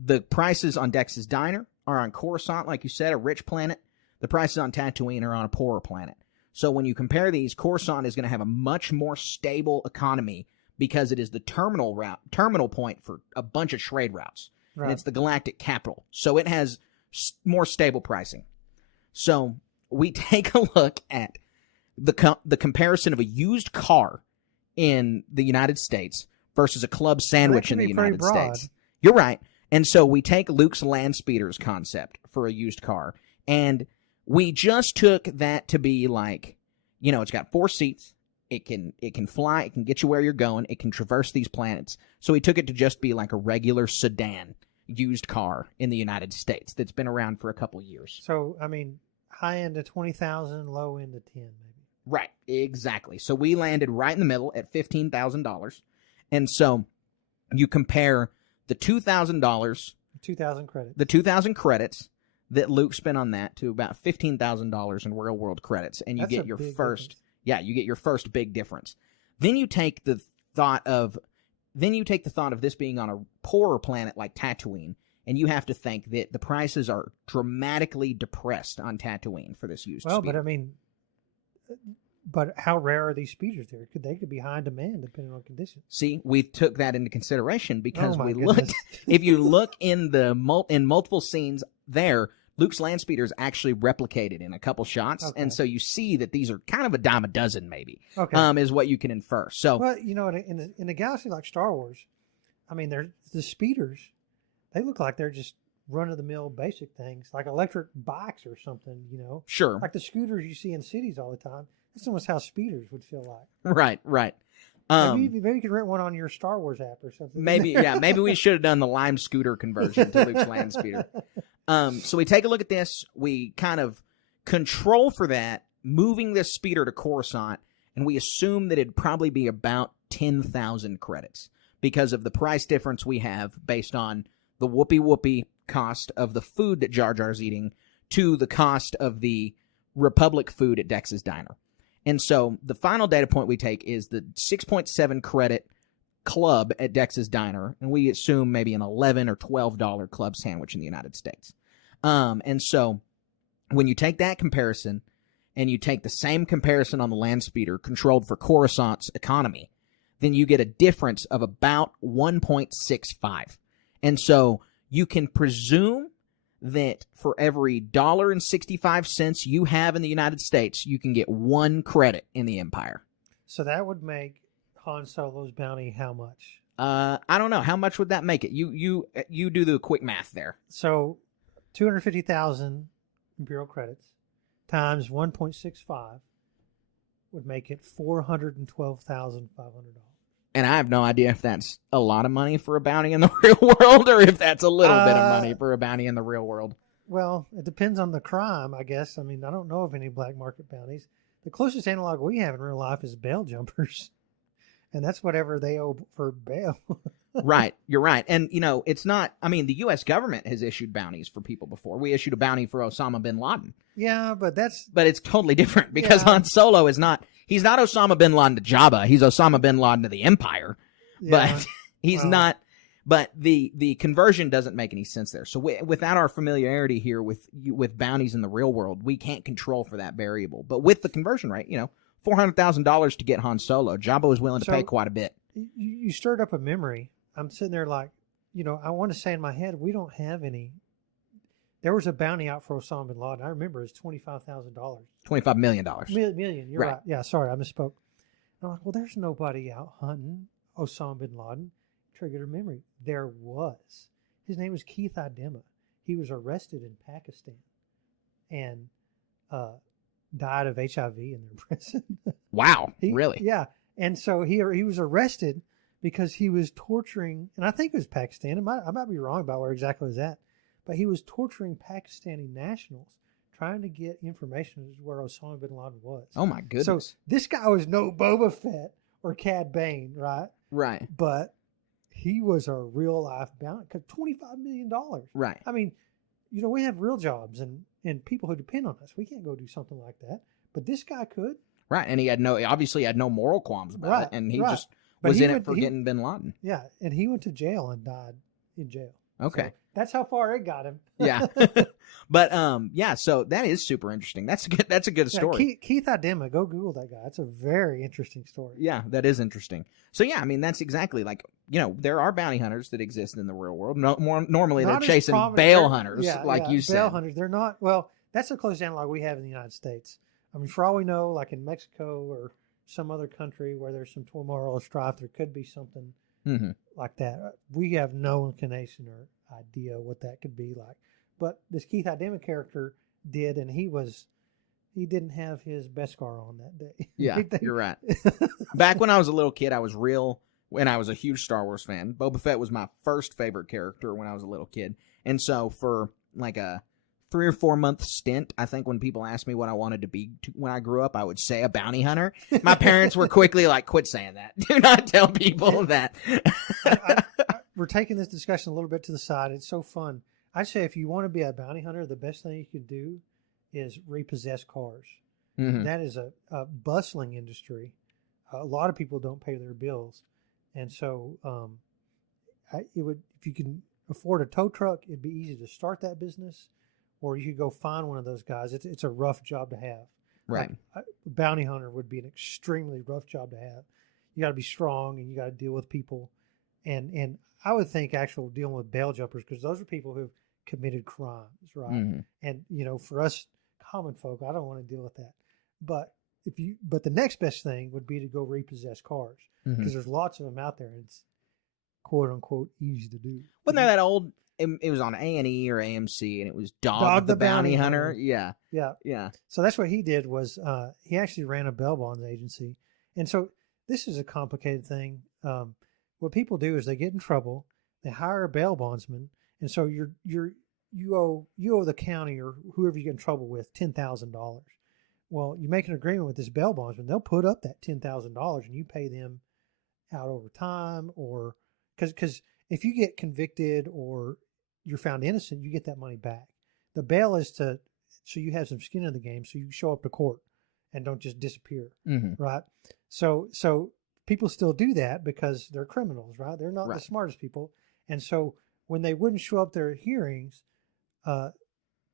the prices on Dex's Diner are on Coruscant, like you said, a rich planet. The prices on Tatooine are on a poorer planet. So when you compare these, Coruscant is going to have a much more stable economy because it is the terminal point for a bunch of trade routes. Right. And it's the galactic capital. So it has more stable pricing. So we take a look at the comparison of a used car in the United States versus a club sandwich in the United States. You're right. And so we take Luke's land speeders concept for a used car, and we just took that to be like, you know, it's got 4 seats. It can fly. It can get you where you're going. It can traverse these planets. So we took it to just be like a regular sedan used car in the United States that's been around for a couple years. So, I mean, high end to 20,000, low end to 10, maybe. Right, exactly. So we landed right in the middle at $15,000. And so you compare the $2,000, 2,000 credits. the 2,000 credits that Luke spent on that to about $15,000 in real world credits, and you That's get a your big first, difference. yeah, you get your first big difference. Then you take the thought of this being on a poorer planet like Tatooine, and you have to think that the prices are dramatically depressed on Tatooine for this used Well, speeder. but I mean, but how rare are these speeders there? They could be high in demand depending on conditions. See, we took that into consideration because Oh my we goodness. looked. If you look in in multiple scenes there, Luke's land speeder is actually replicated in a couple shots, Okay. and so you see that these are kind of a dime a dozen, maybe. Okay. Is what you can infer. So, Well, you know, in a galaxy like Star Wars, I mean, the speeders, they look like they're just run-of-the-mill basic things, like electric bikes or something, you know. sure, Like the scooters you see in cities all the time. That's almost how speeders would feel like. Right. Maybe you could rent one on your Star Wars app or something. Maybe we should have done the Lime scooter conversion to Luke's land speeder. So we take a look at this. We kind of control for that, moving this speeder to Coruscant, and we assume that it'd probably be about 10,000 credits because of the price difference we have based on the whoopee cost of the food that Jar Jar's eating to the cost of the Republic food at Dex's Diner. And so the final data point we take is the 6.7 credit club at Dex's Diner, and we assume maybe an $11 or $12 club sandwich in the United States. And so when you take that comparison and you take the same comparison on the land speeder controlled for Coruscant's economy, then you get a difference of about 1.65. And so you can presume that for every $1.65 you have in the United States, you can get 1 credit in the Empire. So that would make Han Solo's bounty how much? I don't know. How much would that make it? You do the quick math there. So 250,000 Imperial credits times 1.65 would make it $412,500. And I have no idea if that's a lot of money for a bounty in the real world or if that's a little bit of money for a bounty in the real world. Well, it depends on the crime, I guess. I mean, I don't know of any black market bounties. The closest analog we have in real life is bail jumpers. And that's whatever they owe for bail. Right. You're right. And, it's not, the U.S. government has issued bounties for people before. We issued a bounty for Osama bin Laden. Yeah, but it's totally different because Han Solo he's not Osama bin Laden to Jabba. He's Osama bin Laden to the Empire. Yeah, but he's not, but the conversion doesn't make any sense there. So without our familiarity here with bounties in the real world, we can't control for that variable. But with the conversion rate, $400,000 to get Han Solo, Jabba was willing to pay quite a bit. You stirred up a memory. I'm sitting there like, I want to say in my head, we don't have any. There was a bounty out for Osama bin Laden. I remember it was $25,000. $25 million. Million. You're right. Yeah, sorry, I misspoke. I'm like, well, there's nobody out hunting Osama bin Laden. Triggered a memory. There was. His name was Keith Idema. He was arrested in Pakistan and died of HIV in their prison. Wow, really? Yeah. And so he was arrested because he was torturing, and I think it was Pakistan. I might be wrong about where exactly it was at, but he was torturing Pakistani nationals, trying to get information as to where Osama bin Laden was. Oh my goodness! So this guy was no Boba Fett or Cad Bane, right? Right. But he was a real life bounty. $25 million. Right. I mean, we have real jobs and people who depend on us. We can't go do something like that. But this guy could. Right. And he obviously had no moral qualms about it. And he just was in it for getting bin Laden. Yeah. And he went to jail and died in jail. Okay. So that's how far it got him. Yeah. But so that is super interesting. That's a good story. Keith Idema, go Google that guy. It's a very interesting story. Yeah, that is interesting. So yeah, that's exactly like, there are bounty hunters that exist in the real world. Normally they're chasing bail hunters, you said. Bail hunters. They're not, well, that's the closest analog we have in the United States. I mean, for all we know, like in Mexico or some other country where there's some turmoil or strife, there could be something like that. We have no inclination or idea what that could be like. But this Keith Idema character did, and he didn't have his Beskar on that day. Yeah, you're right. Back when I was a little kid, I was a huge Star Wars fan. Boba Fett was my first favorite character when I was a little kid. And so for like a 3 or 4 month stint, I think when people asked me what I wanted to be when I grew up, I would say a bounty hunter. My parents were quickly like, quit saying that. Do not tell people that. We're taking this discussion a little bit to the side. It's so fun. I say if you want to be a bounty hunter, the best thing you can do is repossess cars. Mm-hmm. That is a bustling industry. A lot of people don't pay their bills. And so if you can afford a tow truck, it'd be easy to start that business, or you could go find one of those guys. It's a rough job to have. Right. Like, a bounty hunter would be an extremely rough job to have. You got to be strong and you got to deal with people. And I would think actual dealing with bail jumpers, because those are people who've committed crimes, right? Mm-hmm. And, for us common folk, I don't want to deal with that. But the next best thing would be to go repossess cars, because there's lots of them out there and it's quote unquote easy to do. Wasn't there that old it was on A&E or AMC, and it was Dog, Dog the Bounty Hunter. Yeah, Yeah. yeah. So that's what he did was he actually ran a bail bonds agency. And so this is a complicated thing. What people do is they get in trouble, they hire a bail bondsman, and so you owe the county or whoever you get in trouble with $10,000. Well, you make an agreement with this bail bondsman, they'll put up that $10,000 and you pay them out over time, or because if you get convicted or you're found innocent, you get that money back. The bail is so you have some skin in the game, so you show up to court and don't just disappear, right? So people still do that because they're criminals, right? They're not the smartest people, and so when they wouldn't show up their hearings,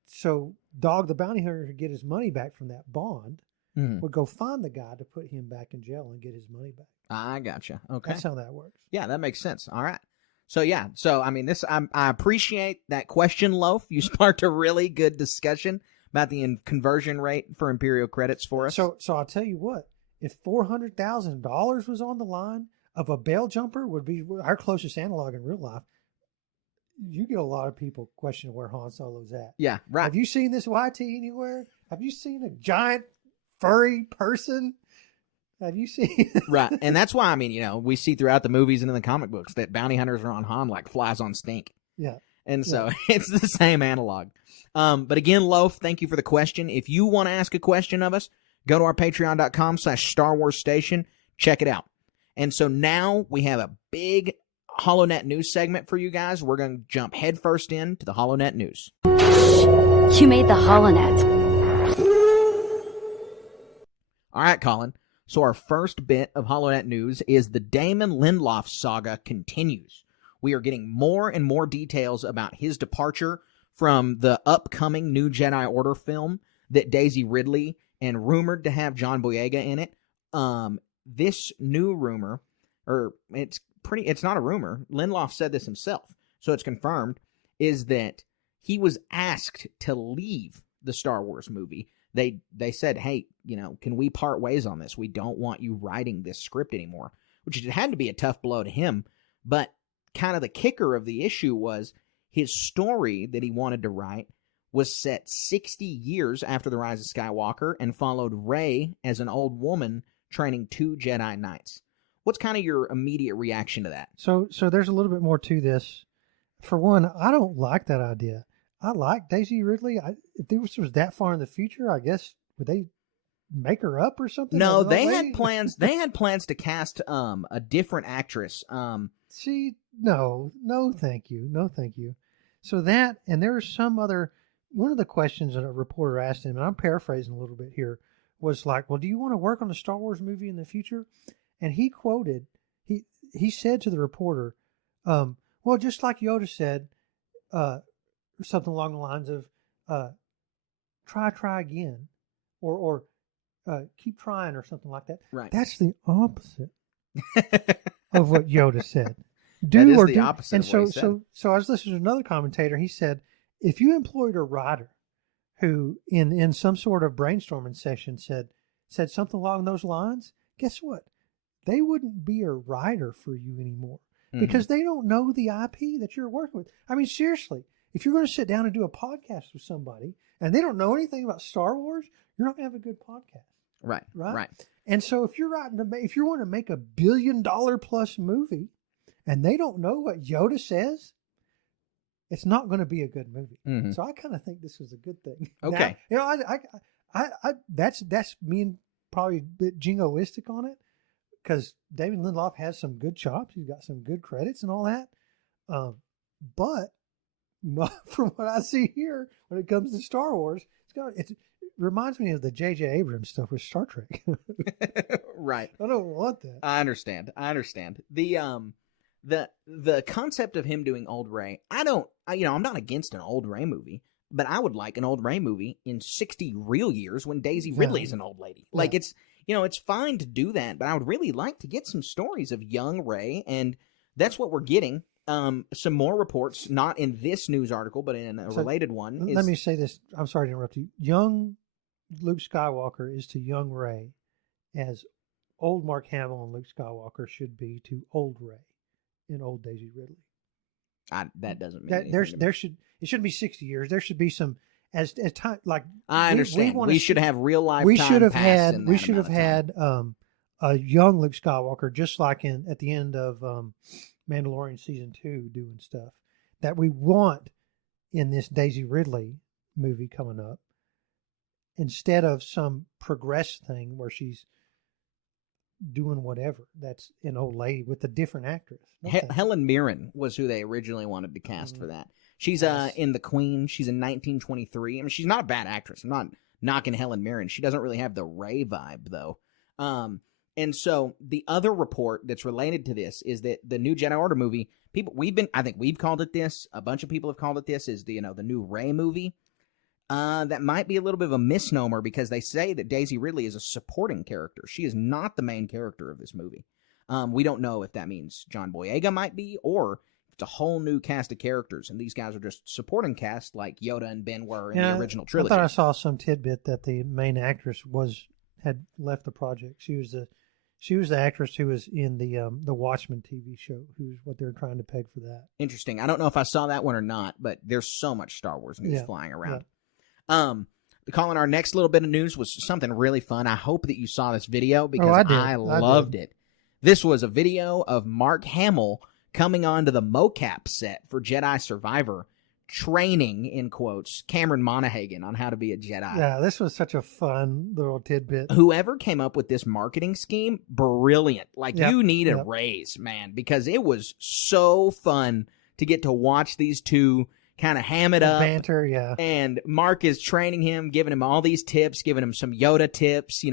so Dog the Bounty Hunter to get his money back from that bond would go find the guy to put him back in jail and get his money back. I gotcha. Okay, that's how that works. Yeah, that makes sense. All right. So yeah, I mean, I appreciate that question, Loaf. You sparked a really good discussion about the conversion rate for Imperial credits for us. So I'll tell you what, if $400,000 was on the line of a bail jumper, would be our closest analog in real life. You get a lot of people questioning where Han Solo's at. Yeah, right. Have you seen this YT anywhere? Have you seen a giant furry person? Have you seen? Right, and that's why, I mean, we see throughout the movies and in the comic books that bounty hunters are on Han like flies on stink. Yeah. And so it's the same analog. But again, Loaf, thank you for the question. If you want to ask a question of us, go to our patreon.com/Star Wars Station. Check it out. And so now we have a big HoloNet news segment for you guys. We're going to jump headfirst into the HoloNet news. You made the HoloNet. All right, Colin. So our first bit of HoloNet news is the Damon Lindelof saga continues. We are getting more and more details about his departure from the upcoming new Jedi Order film that Daisy Ridley and rumored to have John Boyega in it. This new rumor, or it's not a rumor, Lindelof said this himself, so it's confirmed, is that he was asked to leave the Star Wars movie. They said, hey, can we part ways on this? We don't want you writing this script anymore, which had to be a tough blow to him. But kind of the kicker of the issue was his story that he wanted to write was set 60 years after the rise of Skywalker and followed Rey as an old woman training 2 Jedi Knights. What's kind of your immediate reaction to that? So there's a little bit more to this. For one, I don't like that idea. I like Daisy Ridley. If this was that far in the future, I guess, would they make her up or something? No, they had plans. They had plans to cast a different actress. See, no, thank you. No, thank you. So that, and there's some other, one of the questions that a reporter asked him, and I'm paraphrasing a little bit here, was like, well, do you want to work on a Star Wars movie in the future? And he quoted, he said to the reporter, well, just like Yoda said, something along the lines of, try again, or keep trying, or something like that. Right. That's the opposite of what Yoda said. That is the opposite and of what he said. So I was listening to another commentator. He said, if you employed a writer who, in some sort of brainstorming session, said something along those lines, guess what? They wouldn't be a writer for you anymore because they don't know the IP that you're working with. I mean, seriously, if you're going to sit down and do a podcast with somebody and they don't know anything about Star Wars, you're not going to have a good podcast. Right. And so if you want to make $1 billion plus movie and they don't know what Yoda says, it's not going to be a good movie. So I kind of think this is a good thing. Okay. Now, I that's me probably a bit jingoistic on it because David Lindelof has some good chops. He's got some good credits and all that. But from what I see here, when it comes to Star Wars, it reminds me of the J.J. Abrams stuff with Star Trek. Right. I don't want that. I understand. The concept of him doing old Rey, I'm not against an old Rey movie, but I would like an old Rey movie in 60 real years when Daisy Ridley's an old lady. Like it's fine to do that, but I would really like to get some stories of young Rey, and that's what we're getting. Some more reports, not in this news article, but in a related one. Let me say this. I'm sorry to interrupt you. Young Luke Skywalker is to young Rey as old Mark Hamill and Luke Skywalker should be to old Rey and old Daisy Ridley. That doesn't mean That anything there's to me. there should it shouldn't be 60 years. There should be some as time like I understand. wanna We see- should have real life. we time should have pass had in we that should have amount of time. had a young Luke Skywalker, just like at the end of Mandalorian season 2, doing stuff that we want in this Daisy Ridley movie coming up, instead of some progress thing where she's doing whatever. That's an old lady with a different actress. Helen Mirren was who they originally wanted to cast for that. She's in The Queen. She's in 1923. I mean, she's not a bad actress. I'm not knocking Helen Mirren. She doesn't really have the Rey vibe, though. And so the other report that's related to this is that the new Jedi Order movie, I think we've called it this. A bunch of people have called it this, is the new Rey movie. That might be a little bit of a misnomer, because they say that Daisy Ridley is a supporting character. She is not the main character of this movie. We don't know if that means John Boyega might be, or it's a whole new cast of characters, and these guys are just supporting cast like Yoda and Ben were in the original trilogy. I thought I saw some tidbit that the main actress had left the project. She was the actress who was in the Watchmen TV show, who's what they're trying to peg for that. Interesting. I don't know if I saw that one or not, but there's so much Star Wars news flying around. Yeah. Colin, our next little bit of news was something really fun. I hope that you saw this video, because I loved it. This was a video of Mark Hamill coming onto the mocap set for Jedi Survivor, training, in quotes, Cameron Monaghan on how to be a Jedi. Yeah, this was such a fun little tidbit. Whoever came up with this marketing scheme, brilliant. Like, you need a raise, man, because it was so fun to get to watch these two kind of ham it up. Banter, yeah. And Mark is training him, giving him all these tips, giving him some Yoda tips,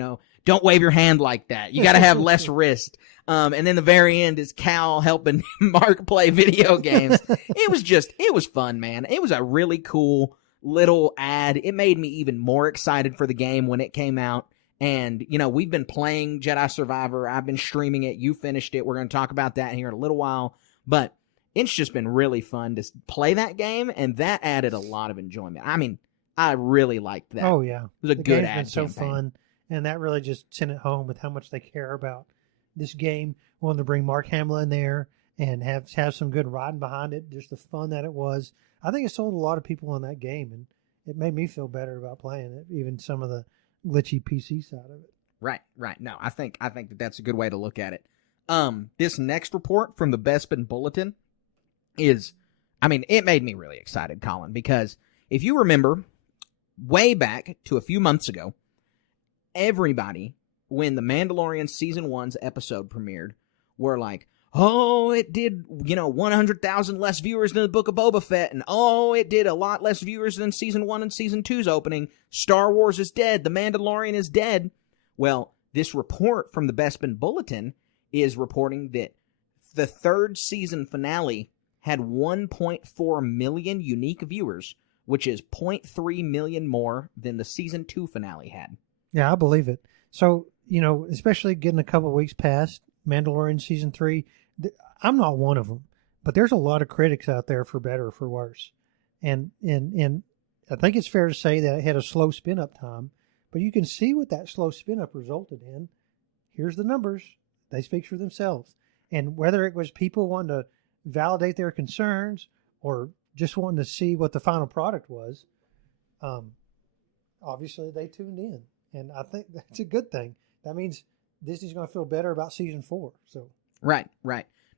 don't wave your hand like that. You got to have less wrist. And then the very end is Cal helping Mark play video games. It was fun, man. It was a really cool little ad. It made me even more excited for the game when it came out. And, we've been playing Jedi Survivor. I've been streaming it. You finished it. We're going to talk about that here in a little while. But it's just been really fun to play that game, and that added a lot of enjoyment. I mean, I really liked that. Oh, yeah. It was a the good game's ad been so campaign. fun, and that really just sent it home with how much they care about this game. Wanting to bring Mark Hamill in there and have some good riding behind it, just the fun that it was. I think it sold a lot of people on that game, and it made me feel better about playing it, even some of the glitchy PC side of it. Right. No, I think that that's a good way to look at it. This next report from the Bespin Bulletin it made me really excited, Colin, because if you remember way back to a few months ago, everybody, when the Mandalorian Season 1's episode premiered, were like, oh, it did, 100,000 less viewers than the Book of Boba Fett, and oh, it did a lot less viewers than Season 1 and Season 2's opening. Star Wars is dead. The Mandalorian is dead. Well, this report from the Bespin Bulletin is reporting that the third season finale had 1.4 million unique viewers, which is 0.3 million more than the Season 2 finale had. Yeah, I believe it. So, especially getting a couple of weeks past Mandalorian Season 3, I'm not one of them, but there's a lot of critics out there, for better or for worse. And I think it's fair to say that it had a slow spin-up time, but you can see what that slow spin-up resulted in. Here's the numbers. They speak for themselves. And whether it was people wanting to validate their concerns or just wanting to see what the final product was, obviously they tuned in. And I think that's a good thing. That means Disney's going to feel better about Season 4. So Right.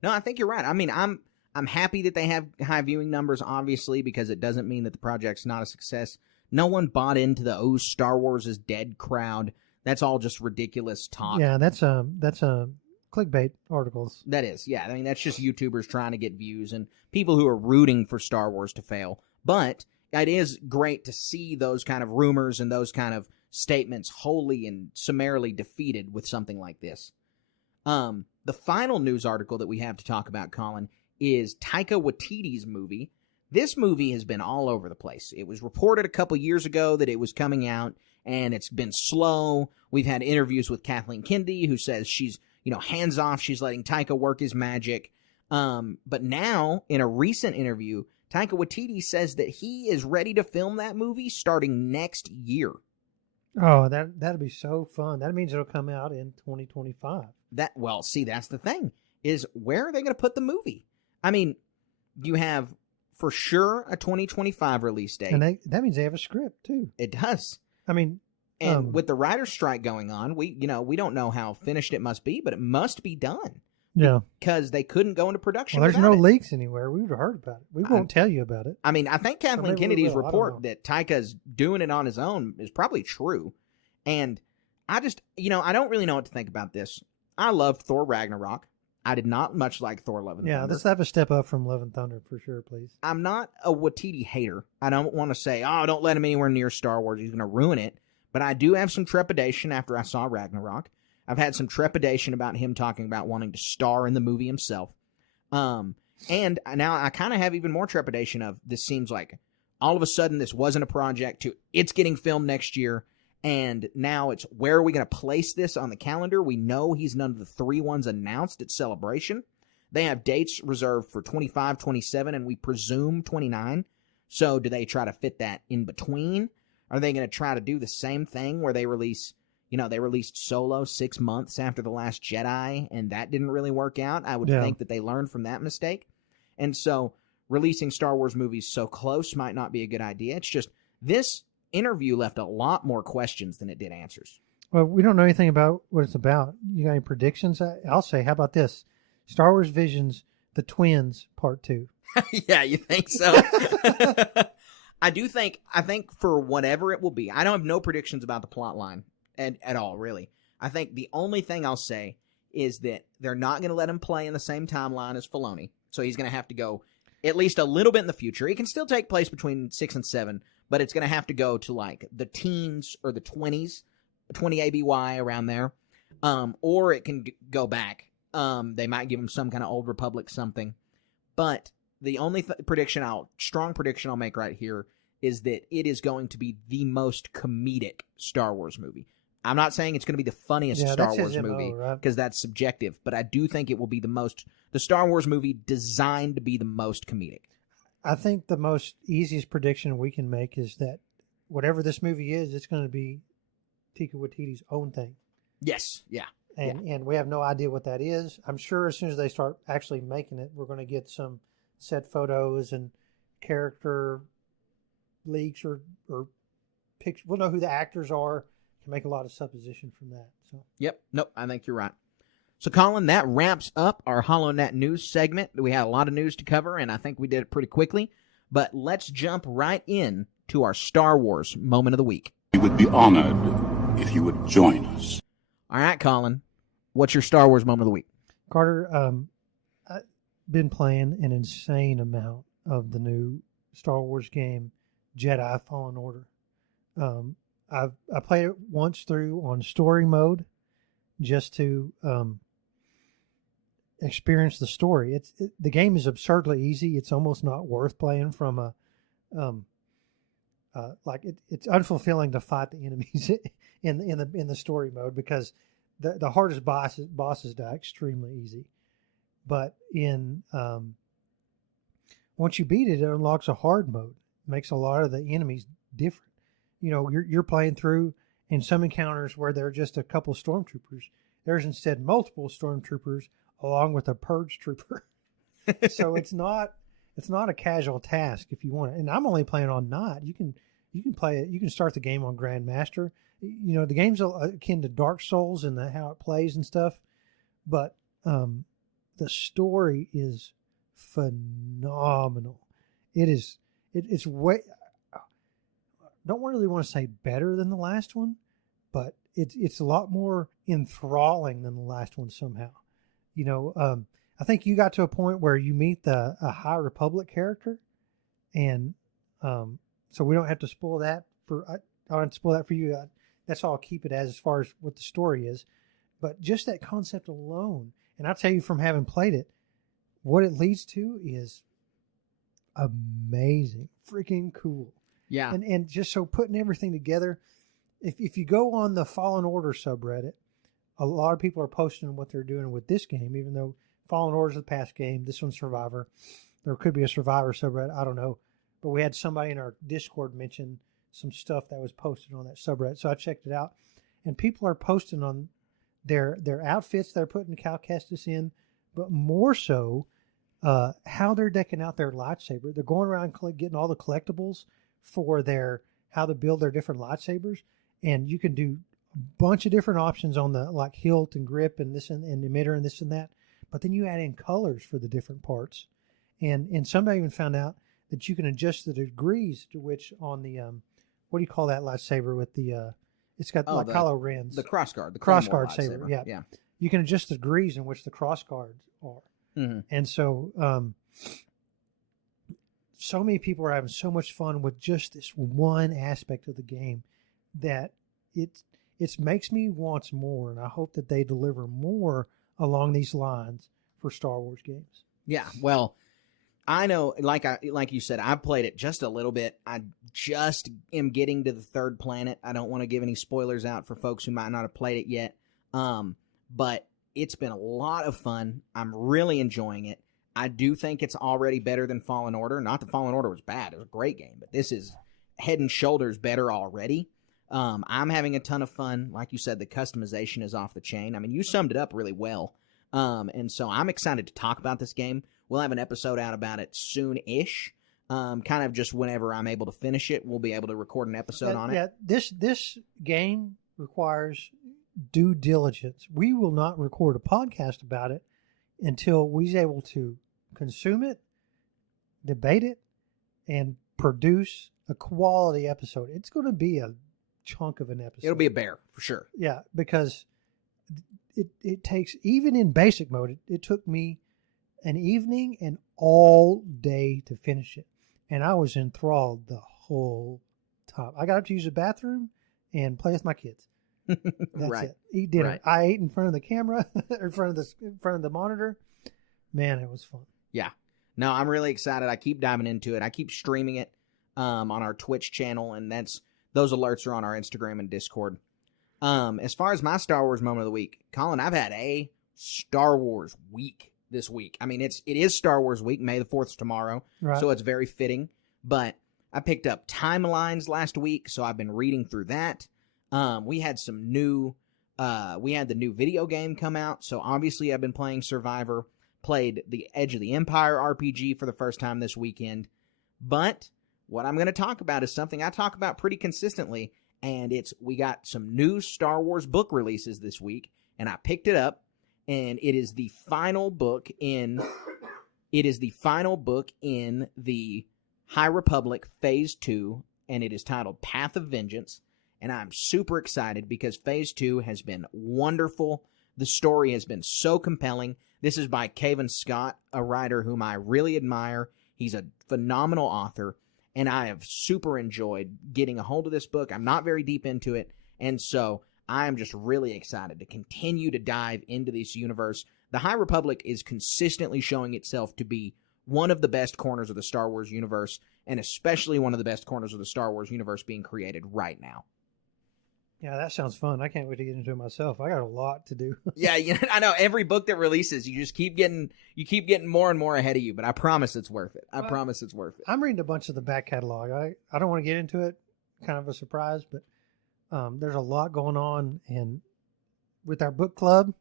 No, I think you're right. I mean, I'm happy that they have high viewing numbers, obviously, because it doesn't mean that the project's not a success. No one bought into the Star Wars is dead crowd. That's all just ridiculous talk. yeah, that's clickbait articles. That is, yeah. I mean, that's just YouTubers trying to get views and people who are rooting for Star Wars to fail. But it is great to see those kind of rumors and those kind of statements wholly and summarily defeated with something like this. The final news article that we have to talk about, Colin, is Taika Waititi's movie. This movie has been all over the place. It was reported a couple years ago that it was coming out, and it's been slow. We've had interviews with Kathleen Kennedy, who says she's, hands off. She's letting Taika work his magic. But now, in a recent interview, Taika Waititi says that he is ready to film that movie starting next year. Oh, that'd be so fun. That means it'll come out in 2025. That's the thing, is where are they going to put the movie? I mean, You have for sure a 2025 release date. And that means they have a script too. It does. I mean, and with the writer's strike going on, we don't know how finished it must be, but it must be done. Yeah. Because they couldn't go into production. Well, there's no without it. leaks anywhere. We would have heard about it. We won't tell you about it. I mean, I think Kathleen maybe we Kennedy's will. I don't report know. that Taika's doing it on his own is probably true. And I just, I don't really know what to think about this. I loved Thor Ragnarok. I did not much like Thor Love and Yeah, Thunder. let's have a step up from Love and Thunder for sure, please. I'm not a Waititi hater. I don't want to say, don't let him anywhere near Star Wars. He's going to ruin it. But I do have some trepidation after I saw Ragnarok. I've had some trepidation about him talking about wanting to star in the movie himself. And now I kind of have even more trepidation of this seems like all of a sudden this wasn't a project to it's getting filmed next year. And now it's where are we going to place this on the calendar? We know he's none of the 3 ones announced at Celebration. They have dates reserved for 25, 27, and we presume 29. So do they try to fit that in between? Are they going to try to do the same thing where they release, they released Solo 6 months after The Last Jedi, and that didn't really work out? I would think that they learned from that mistake. And so releasing Star Wars movies so close might not be a good idea. It's just this interview left a lot more questions than it did answers. Well, we don't know anything about what it's about. You got any predictions? I'll say, how about this? Star Wars Visions, The Twins, Part 2. Yeah, you think so? I think for whatever it will be, I don't have no predictions about the plot line at all, really. I think the only thing I'll say is that they're not going to let him play in the same timeline as Filoni. So he's going to have to go at least a little bit in the future. It can still take place between 6 and 7, but it's going to have to go to like the teens or the 20s, 20 ABY around there. Or it can go back. They might give him some kind of Old Republic something. But the only strong prediction I'll make right here is that it is going to be the most comedic Star Wars movie. I'm not saying it's going to be the funniest Star Wars movie because that's subjective, but I do think it will be the Star Wars movie designed to be the most comedic. I think the most easiest prediction we can make is that whatever this movie is, it's going to be Taika Waititi's own thing. Yes, yeah. And we have no idea what that is. I'm sure as soon as they start actually making it, we're going to get some set photos and character leaks or pictures. We'll know who the actors are. Can make a lot of supposition from that. So. Yep. Nope. I think you're right. So, Colin, that wraps up our HoloNet news segment. We had a lot of news to cover, and I think we did it pretty quickly. But let's jump right in to our Star Wars moment of the week. We would be honored if you would join us. All right, Colin. What's your Star Wars moment of the week? Carter, I've been playing an insane amount of the new Star Wars game, Jedi Fallen Order. I played it once through on story mode just to experience the story. The game is absurdly easy. It's almost not worth playing from a it's unfulfilling to fight the enemies in the story mode because the hardest bosses die extremely easy. But in once you beat it, it unlocks a hard mode. It makes a lot of the enemies different. You're playing through in some encounters where there are just a couple stormtroopers. There's instead multiple stormtroopers along with a purge trooper. So it's not a casual task if you want it. And I'm only playing on not. You can play it. You can start the game on Grandmaster. The game's akin to Dark Souls and how it plays and stuff. But the story is phenomenal. It's way. Don't really want to say better than the last one, but it's a lot more enthralling than the last one somehow. I think you got to a point where you meet a High Republic character, and so we don't have to spoil that I don't have to spoil that for you. That's all I'll keep it as far as what the story is. But just that concept alone, and I'll tell you from having played it, what it leads to is amazing, freaking cool. Yeah. And just so putting everything together, if you go on the Fallen Order subreddit, a lot of people are posting what they're doing with this game, even though Fallen Order is the past game. This one's Survivor. There could be a Survivor subreddit. I don't know. But we had somebody in our Discord mention some stuff that was posted on that subreddit. So I checked it out. And people are posting on their outfits they're putting Cal Kestis in, but more so how they're decking out their lightsaber. They're going around getting all the collectibles for how to build their different lightsabers, and you can do a bunch of different options on the like hilt and grip and this and emitter and this and that. But then you add in colors for the different parts, and somebody even found out that you can adjust the degrees to which on the what do you call that lightsaber with the it's got like Kylo Ren's the crossguard, the crossguard saber. lightsaber. Yeah, you can adjust the degrees in which the crossguards are, and so so many people are having so much fun with just this one aspect of the game that it makes me want more, and I hope that they deliver more along these lines for Star Wars games. Yeah, well, I know, like you said, I've played it just a little bit. I just am getting to the third planet. I don't want to give any spoilers out for folks who might not have played it yet, but it's been a lot of fun. I'm really enjoying it. I do think it's already better than Fallen Order. Not that Fallen Order was bad. It was a great game, but this is head and shoulders better already. I'm having a ton of fun. Like you said, the customization is off the chain. I mean, you summed it up really well. And so I'm excited to talk about this game. We'll have an episode out about it soon-ish. Kind of just whenever I'm able to finish it, we'll be able to record an episode on it. Yeah, this game requires due diligence. We will not record a podcast about it until we're able to consume it, debate it, and produce a quality episode. It's going to be a chunk of an episode. It'll be a bear, for sure. Yeah, because it takes, even in basic mode, it took me an evening and all day to finish it. And I was enthralled the whole time. I got up to use the bathroom and play with my kids. That's Right. it. Eat dinner. Right. I ate in front of the camera, or in front of the monitor. Man, it was fun. Yeah. No, I'm really excited. I keep diving into it. I keep streaming it on our Twitch channel, and those alerts are on our Instagram and Discord. As far as my Star Wars moment of the week, Colin, I've had a Star Wars week this week. I mean, it is Star Wars week. May the 4th is tomorrow, Right. so it's very fitting. But I picked up Timelines last week, so I've been reading through that. We had some new, we had the new video game come out, so obviously I've been playing Survivor, played the Edge of the Empire RPG for the first time this weekend. But what I'm going to talk about is something I talk about pretty consistently, and we got some new Star Wars book releases this week, and I picked it up, and it is the final book in the High Republic Phase 2, and it is titled Path of Vengeance, and I'm super excited because Phase 2 has been wonderful. The story has been so compelling. This is by Cavan Scott, a writer whom I really admire. He's a phenomenal author, and I have super enjoyed getting a hold of this book. I'm not very deep into it, and so I am just really excited to continue to dive into this universe. The High Republic is consistently showing itself to be one of the best corners of the Star Wars universe, and especially one of the best corners of the Star Wars universe being created right now. Yeah, that sounds fun. I can't wait to get into it myself. I got a lot to do. Yeah, I know. Every book that releases, you just keep getting more and more ahead of you. But I promise it's worth it. I promise it's worth it. I'm reading a bunch of the back catalog. I don't want to get into it. Kind of a surprise, but there's a lot going on. And with our book club,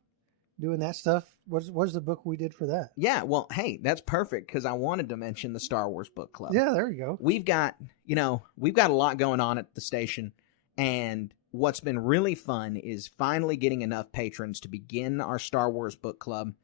doing that stuff, what's the book we did for that? Yeah, well, hey, that's perfect because I wanted to mention the Star Wars book club. Yeah, there you go. We've got a lot going on at the station, and what's been really fun is finally getting enough patrons to begin our Star Wars book club.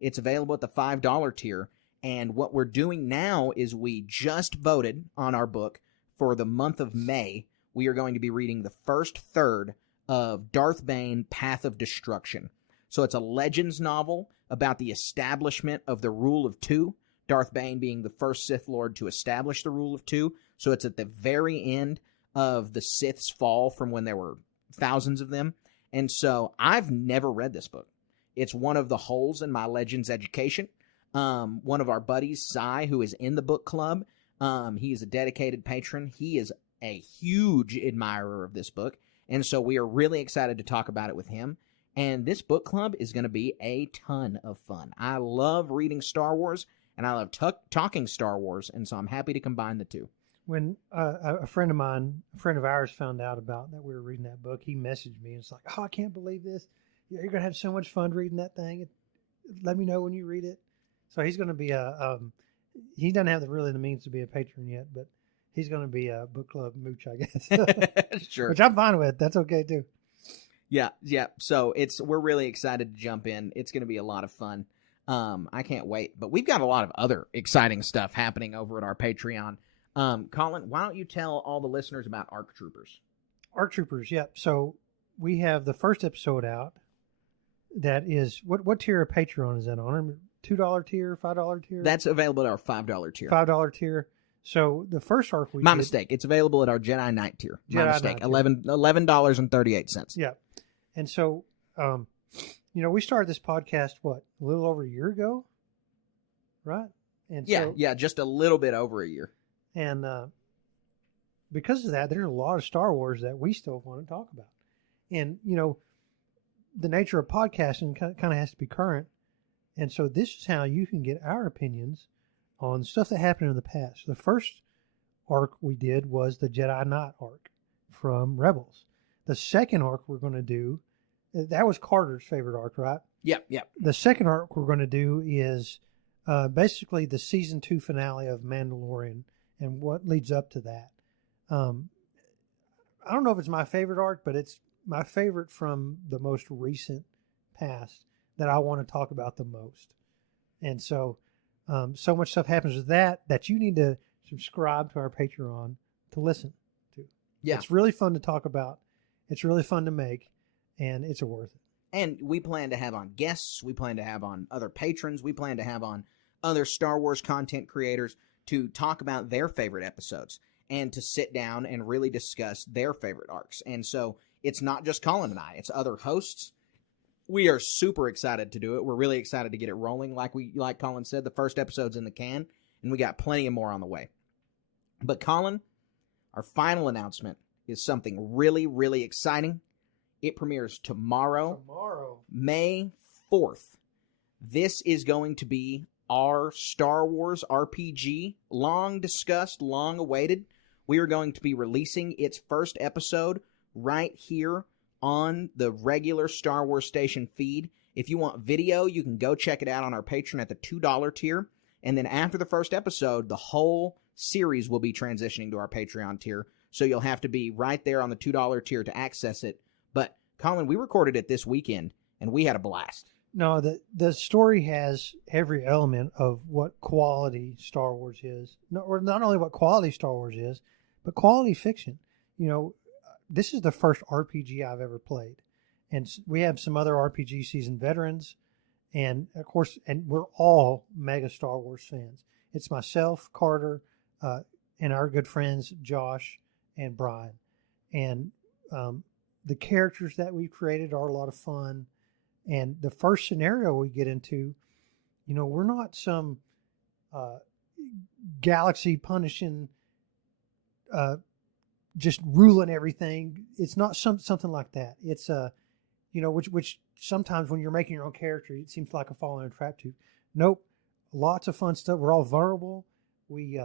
It's available at the $5 tier, and what we're doing now is we just voted on our book for the month of May. We are going to be reading the first third of Darth Bane, Path of Destruction. So it's a Legends novel about the establishment of the Rule of Two, Darth Bane being the first Sith Lord to establish the Rule of Two. So it's at the very end of the Sith's fall from when there were thousands of them. And so I've never read this book. It's one of the holes in my Legends education. One of our buddies, Cy, who is in the book club, he is a dedicated patron. He is a huge admirer of this book. And so we are really excited to talk about it with him. And this book club is going to be a ton of fun. I love reading Star Wars, and I love talking Star Wars, and so I'm happy to combine the two. When a friend of ours found out about that we were reading that book, he messaged me and it's like, "Oh, I can't believe this. You're going to have so much fun reading that thing. Let me know when you read it." So he's going to be he doesn't have really the means to be a patron yet, but he's going to be a book club mooch, I guess. Sure. Which I'm fine with. That's okay too. Yeah. So we're really excited to jump in. It's going to be a lot of fun. I can't wait. But we've got a lot of other exciting stuff happening over at our Patreon. Colin, why don't you tell all the listeners about ARC Troopers? ARC Troopers, yep. So we have the first episode out. That is what tier of Patreon is that on? $2 tier, $5 tier? That's available at our $5 tier. $5 tier. So the first arc My mistake. It's available at our Jedi Knight tier. My mistake. $11.38. Yeah. And so, we started this podcast, a little over a year ago? Right? And yeah, just a little bit over a year. And because of that, there's a lot of Star Wars that we still want to talk about. And, the nature of podcasting kind of has to be current. And so this is how you can get our opinions on stuff that happened in the past. The first arc we did was the Jedi Knight arc from Rebels. The second arc we're going to do, that was Carter's favorite arc, right? Yep. The second arc we're going to do is basically the season 2 finale of Mandalorian and what leads up to that. I don't know if it's my favorite arc, but it's my favorite from the most recent past that I want to talk about the most. And so, so much stuff happens with that you need to subscribe to our Patreon to listen to. Yeah. It's really fun to talk about. It's really fun to make, and it's worth it. And we plan to have on guests. We plan to have on other patrons. We plan to have on other Star Wars content creators to talk about their favorite episodes and to sit down and really discuss their favorite arcs. And so it's not just Colin and I. It's other hosts. We are super excited to do it. We're really excited to get it rolling. Like Colin said, the first episode's in the can, and we got plenty of more on the way. But Colin, our final announcement is something really, really exciting. It premieres tomorrow, May 4th. This is going to be our Star Wars RPG, long discussed, long awaited. We are going to be releasing its first episode right here on the regular Star Wars Station feed. If you want video, you can go check it out on our Patreon at the $2 tier. And then after the first episode, the whole series will be transitioning to our Patreon tier. So you'll have to be right there on the $2 tier to access it. But, Colin, we recorded it this weekend, and we had a blast. No, the story has every element of what quality Star Wars is. Or not only what quality Star Wars is, but quality fiction. This is the first RPG I've ever played. And we have some other RPG seasoned veterans. And, of course, we're all mega Star Wars fans. It's myself, Carter, and our good friends, Josh and Brian. And the characters that we've created are a lot of fun. And the first scenario we get into, we're not some galaxy punishing, just ruling everything. It's not something like that. It's which sometimes when you're making your own character, it seems like a falling in a trap too. Nope, lots of fun stuff. We're all vulnerable. We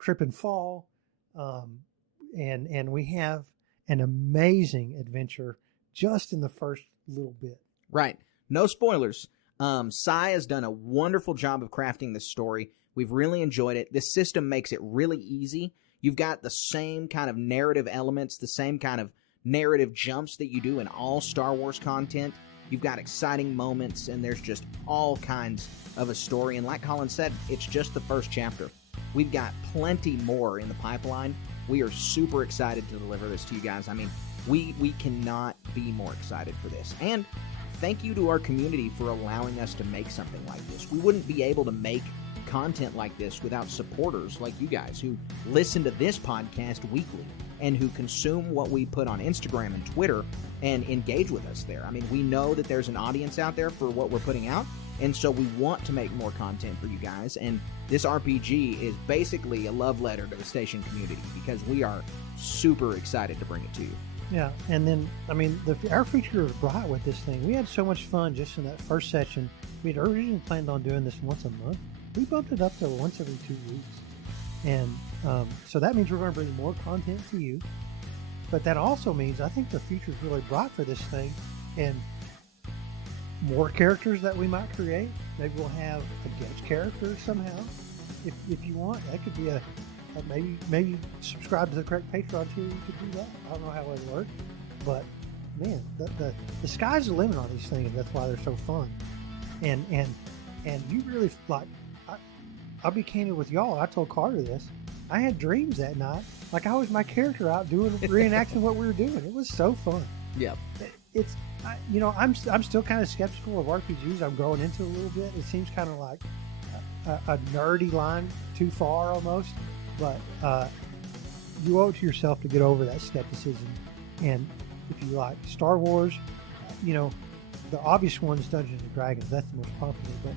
trip and fall, and we have an amazing adventure just in the first little bit. Right. No spoilers. Sai has done a wonderful job of crafting this story. We've really enjoyed it. This system makes it really easy. You've got the same kind of narrative elements, the same kind of narrative jumps that you do in all Star Wars content. You've got exciting moments, and there's just all kinds of a story. And like Colin said, it's just the first chapter. We've got plenty more in the pipeline. We are super excited to deliver this to you guys. I mean, we cannot be more excited for this. And thank you to our community for allowing us to make something like this. We wouldn't be able to make content like this without supporters like you guys who listen to this podcast weekly and who consume what we put on Instagram and Twitter and engage with us there. I mean, we know that there's an audience out there for what we're putting out, and so we want to make more content for you guys. And this RPG is basically a love letter to the station community because we are super excited to bring it to you. Yeah, and then, I mean, our future is bright with this thing. We had so much fun just in that first session. We'd originally planned on doing this once a month. We bumped it up to once every 2 weeks. And so that means we're going to bring more content to you. But that also means I think the future is really bright for this thing. And more characters that we might create. Maybe we'll have a guest character somehow. If you want, that could be a maybe subscribe to the correct Patreon tier. You could do that. I don't know how it would work, but man, the sky's the limit on these things. That's why they're so fun. And you really like. I'll be candid with y'all. I told Carter this. I had dreams that night. Like I was my character out reenacting what we were doing. It was so fun. Yeah. I'm still kind of skeptical of RPGs. I'm growing into it a little bit. It seems kind of like a nerdy line too far almost. But you owe it to yourself to get over that skepticism. And if you like Star Wars, the obvious one is Dungeons and Dragons. That's the most popular. But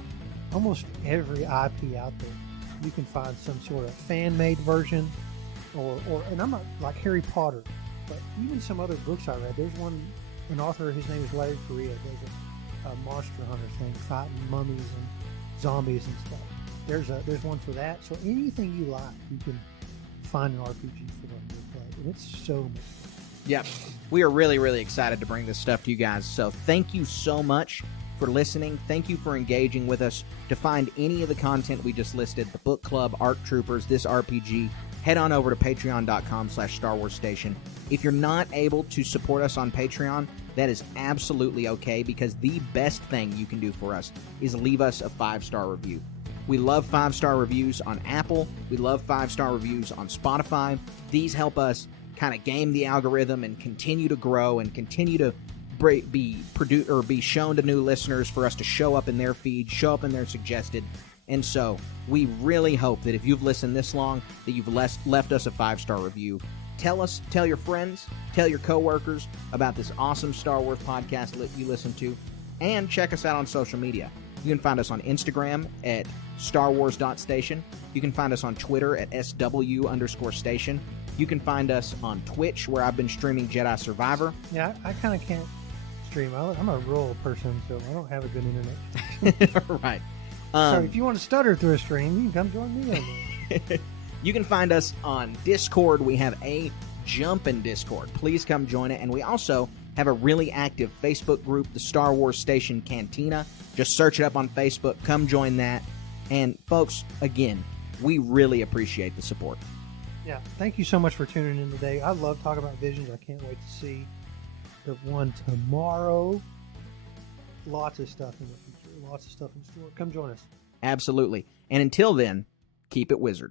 almost every IP out there, you can find some sort of fan-made version, and I'm not like Harry Potter, but even some other books I read. There's an author, his name is Larry Correa, does a monster hunter thing, fighting mummies and zombies and stuff. There's one for that. So anything you like, you can find an RPG for them to play, and it's so much fun. Yep. We are really, really excited to bring this stuff to you guys. So thank you so much for listening. Thank you for engaging with us. To find any of the content we just listed, the book club, ARC Troopers, this RPG, head on over to patreon.com/Star Wars Station. If you're not able to support us on Patreon, that is absolutely okay, because the best thing you can do for us is leave us a 5-star review. We love 5-star reviews on Apple. We love 5-star reviews on Spotify. These help us kind of game the algorithm and continue to grow and continue to be shown to new listeners, for us to show up in their feed, show up in their suggested. And so we really hope that if you've listened this long, that you've left us a 5-star review. Tell your friends, tell your coworkers about this awesome Star Wars podcast that you listen to, and check us out on social media. You can find us on Instagram at starwars.station. You can find us on Twitter at SW_station. You can find us on Twitch, where I've been streaming Jedi Survivor. Yeah, I kind of can't stream. I'm a rural person, so I don't have a good internet. Right. So if you want to stutter through a stream, you can come join me over there. You can find us on Discord. We have a jumpin' Discord. Please come join it. And we also have a really active Facebook group, the Star Wars Station Cantina. Just search it up on Facebook. Come join that. And folks, again, we really appreciate the support. Yeah, thank you so much for tuning in today. I love talking about Visions. I can't wait to see the one tomorrow. Lots of stuff in the future. Lots of stuff in store. Come join us. Absolutely. And until then, keep it wizard.